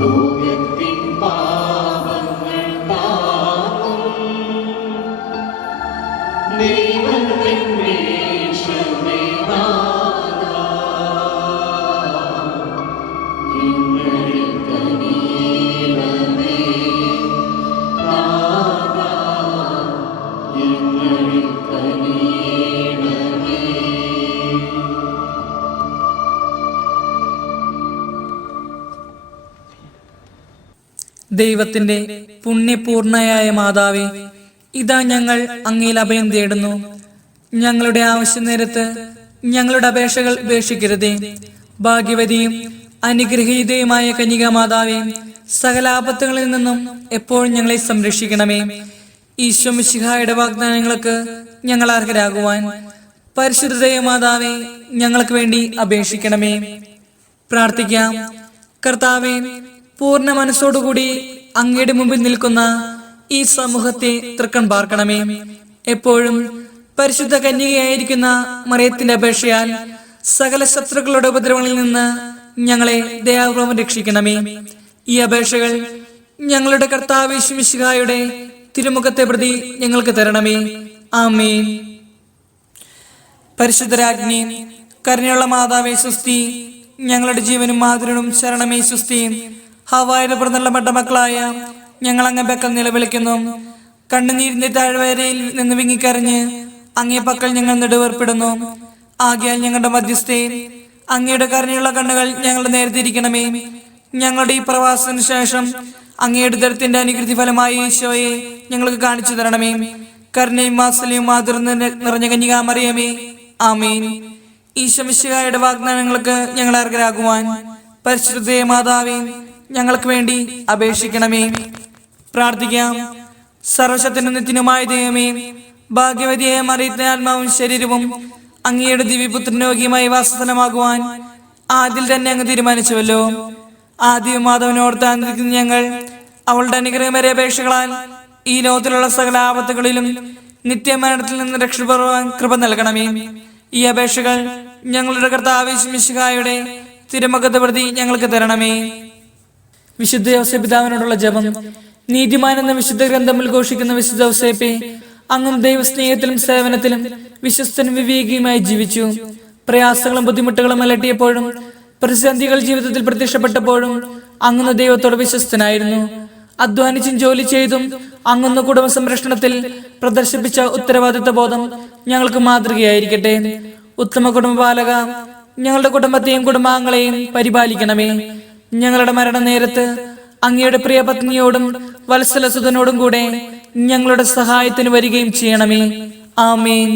ലോകത്തിൻ പാപങ്ങൾ താങ്ങും ദൈവത്തിൻ വേഷമേ നാഥാ, ഞങ്ങളിൽ കനിയണമേ നാഥാ, ഞങ്ങളിൽ കനിയണമേ. ദൈവത്തിന്റെ പുണ്യപൂർണയായ മാതാവേ, ഇതാ ഞങ്ങൾ അങ്ങയിൽ അഭയം തേടുന്നു. ഞങ്ങളുടെ ആവശ്യ നേരത്ത് ഞങ്ങളുടെ അപേക്ഷകൾ ഉപേക്ഷിക്കരുതേ. ഭാഗ്യവതിയും അനുഗ്രഹീതയുമായ കന്യകാമാതാവേ, സകല ആപത്തുകളിൽ നിന്നും എപ്പോഴും ഞങ്ങളെ സംരക്ഷിക്കണമേ. ഈശോ മിശിഹായുടെ വാഗ്ദാനങ്ങൾക്ക് ഞങ്ങൾ അർഹരാകുവാൻ പരിശുദ്ധ മാതാവേ, ഞങ്ങൾക്ക് വേണ്ടി അപേക്ഷിക്കണമേ. പ്രാർത്ഥിക്കാം. കർത്താവേ, പൂർണ്ണ മനസ്സോടുകൂടി അങ്ങയുടെ മുമ്പിൽ നിൽക്കുന്ന ഈ സമൂഹത്തെ തൃക്കൺ പാർക്കണമേ. എപ്പോഴും പരിശുദ്ധ കന്യകയായിരിക്കുന്ന മറിയത്തിന്റെ അപേക്ഷയാൽ സകല ശത്രുക്കളുടെ ഉപദ്രവങ്ങളിൽ നിന്ന് ഞങ്ങളെ ദയാപൂർവം രക്ഷിക്കണമേ. ഈ അപേക്ഷകൾ ഞങ്ങളുടെ കർത്താവ് യേശു മിശിഹായുടെ തിരുമുഖത്തെ പ്രതി ഞങ്ങൾക്ക് തരണമേ. ആമേൻ. പരിശുദ്ധരാജ്ഞി, കരുണയുള്ള മാതാവേ സുസ്തി. ഞങ്ങളുടെ ജീവനും മാതൃനും ശരണമേ സുസ്തി. ഹവായുടെ പുറന്നുള്ള മക്കളായ ഞങ്ങൾ അങ്ങേ പക്കൽ നിലവിളിക്കുന്നു. കണ്ണുനീരിന്റെ താഴ്വരയിൽ നിന്ന് വിങ്ങിക്കരഞ്ഞ് അങ്ങേ പക്കൽ ഞങ്ങൾ നെടുവേർപ്പെടുന്നു. ആകയാൽ ഞങ്ങളുടെ മധ്യസ്ഥേ, അങ്ങയുടെ കരുണയുള്ള കണ്ണുകൾ ഞങ്ങളുടെ നേരെ തിരിക്കണമേ. ഞങ്ങളുടെ ഈ പ്രവാസത്തിന് ശേഷം അങ്ങയുടെ ദരത്തിന്റെ അനുകൃതി ഫലമായി ഈശോയെ ഞങ്ങൾക്ക് കാണിച്ചു തരണമേ. കരുണയും വാത്സല്യവും മാതൃ നിറഞ്ഞ കന്യകാമറിയമേ, ആമേൻ. ഈശോ മിശിഹായുടെ വാഗ്ദാനങ്ങൾക്ക് ഞങ്ങൾ അർഹരാകുവാൻ പരിശുദ്ധ മാതാവേ, ഞങ്ങൾക്ക് വേണ്ടി അപേക്ഷിക്കണമേ. പ്രാർത്ഥിക്കാം. സർവശക്തനും നിത്യനുമായ ദൈവമേ, ഭാഗ്യവതിയായ മറിയത്തിന്റെ ആത്മാവും ശരീരവും അങ്ങയുടെ ദിവ്യപുത്രനോഗ്യമായി വാസസ്ഥലമാകുവാൻ ആദ്യം തന്നെ അങ്ങ് തീരുമാനിച്ചുവല്ലോ. ആദ്യം മാധവനോർത്താന്നിരിക്കുന്ന ഞങ്ങൾ അവളുടെ അനുഗ്രഹമേറിയ അപേക്ഷകളാൽ ഈ ലോകത്തിലുള്ള സകല ആപത്തുകളിലും നിത്യമരണത്തിൽ നിന്ന് രക്ഷപ്പെടുവാൻ കൃപ നൽകണമേ. ഈ അപേക്ഷകൾ ഞങ്ങളുടെ കർത്താവ് യേശു മിശിഹായുടെ തിരുമുഖത്തെ പ്രതി ഞങ്ങൾക്ക് തരണമേ. വിശുദ്ധ യോസേപ്പ് പിതാവിനോടുള്ള ജപം. നീതിമാൻ എന്ന വിശുദ്ധ ഗ്രന്ഥം ഉദ്ഘോഷിക്കുന്ന വിശുദ്ധ യോസേപ്പെ, അങ്ങും ദൈവസ്നേഹത്തിലും സേവനത്തിലും വിശ്വസ്തനും വിവേകിയുമായി ജീവിച്ചു. പ്രയാസങ്ങളും ബുദ്ധിമുട്ടുകളും അലട്ടിയപ്പോഴും പ്രതിസന്ധികൾ ജീവിതത്തിൽ പ്രത്യക്ഷപ്പെട്ടപ്പോഴും അങ്ങുന്ന ദൈവത്തോട് വിശ്വസ്തനായിരുന്നു. അധ്വാനിച്ചും ജോലി ചെയ്തും അങ്ങുന്ന കുടുംബ സംരക്ഷണത്തിൽ പ്രദർശിപ്പിച്ച ഉത്തരവാദിത്വ ബോധം ഞങ്ങൾക്ക് മാതൃകയായിരിക്കട്ടെ. ഉത്തമ കുടുംബപാലക, ഞങ്ങളുടെ കുടുംബത്തെയും കുടുംബാംഗങ്ങളെയും പരിപാലിക്കണമേ. ഞങ്ങളുടെ മരണനേരത്ത് അങ്ങയുടെ പ്രിയ പത്നിയോടും വത്സലസുതനോടും കൂടെ ഞങ്ങളുടെ സഹായത്തിന് വരികയും ചെയ്യണമേ. ആമേൻ.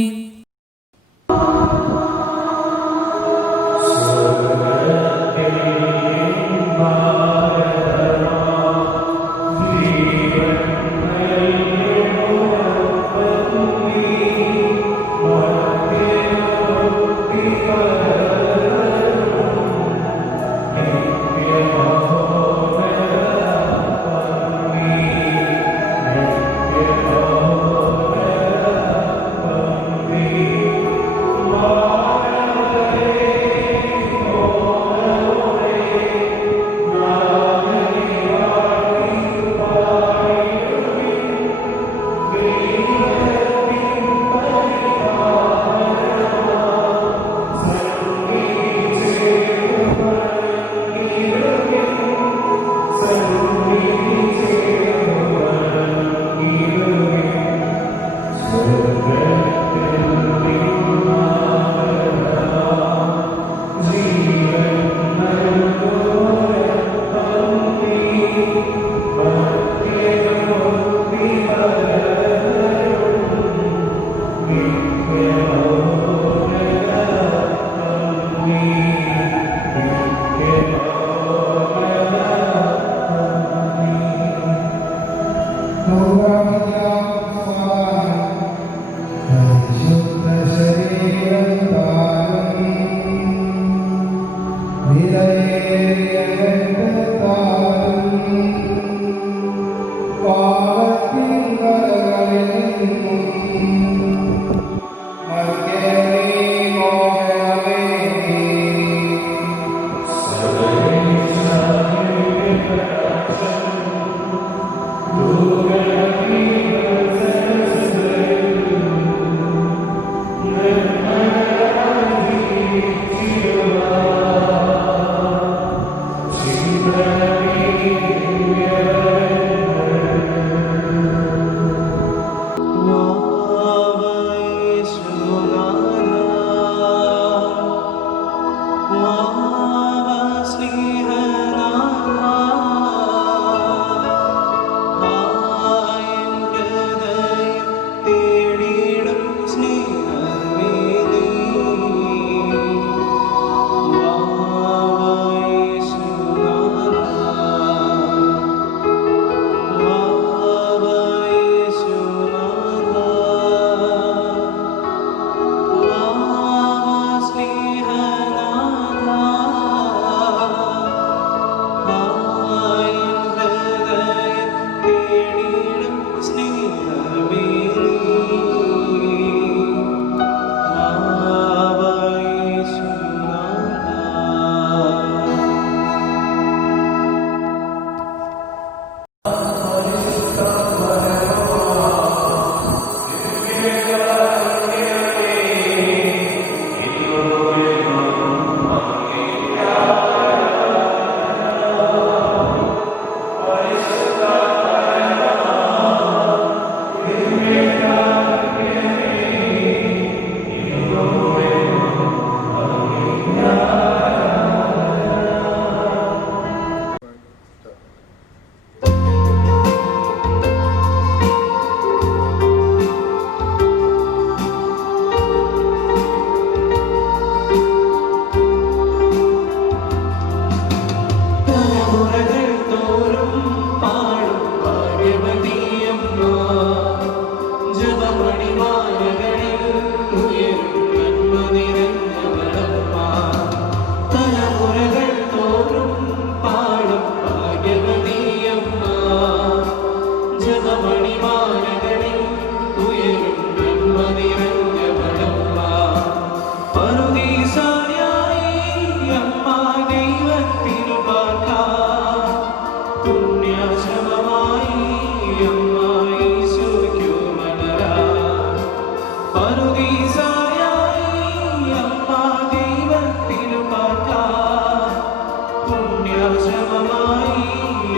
യാചകമായി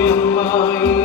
അമ്മായി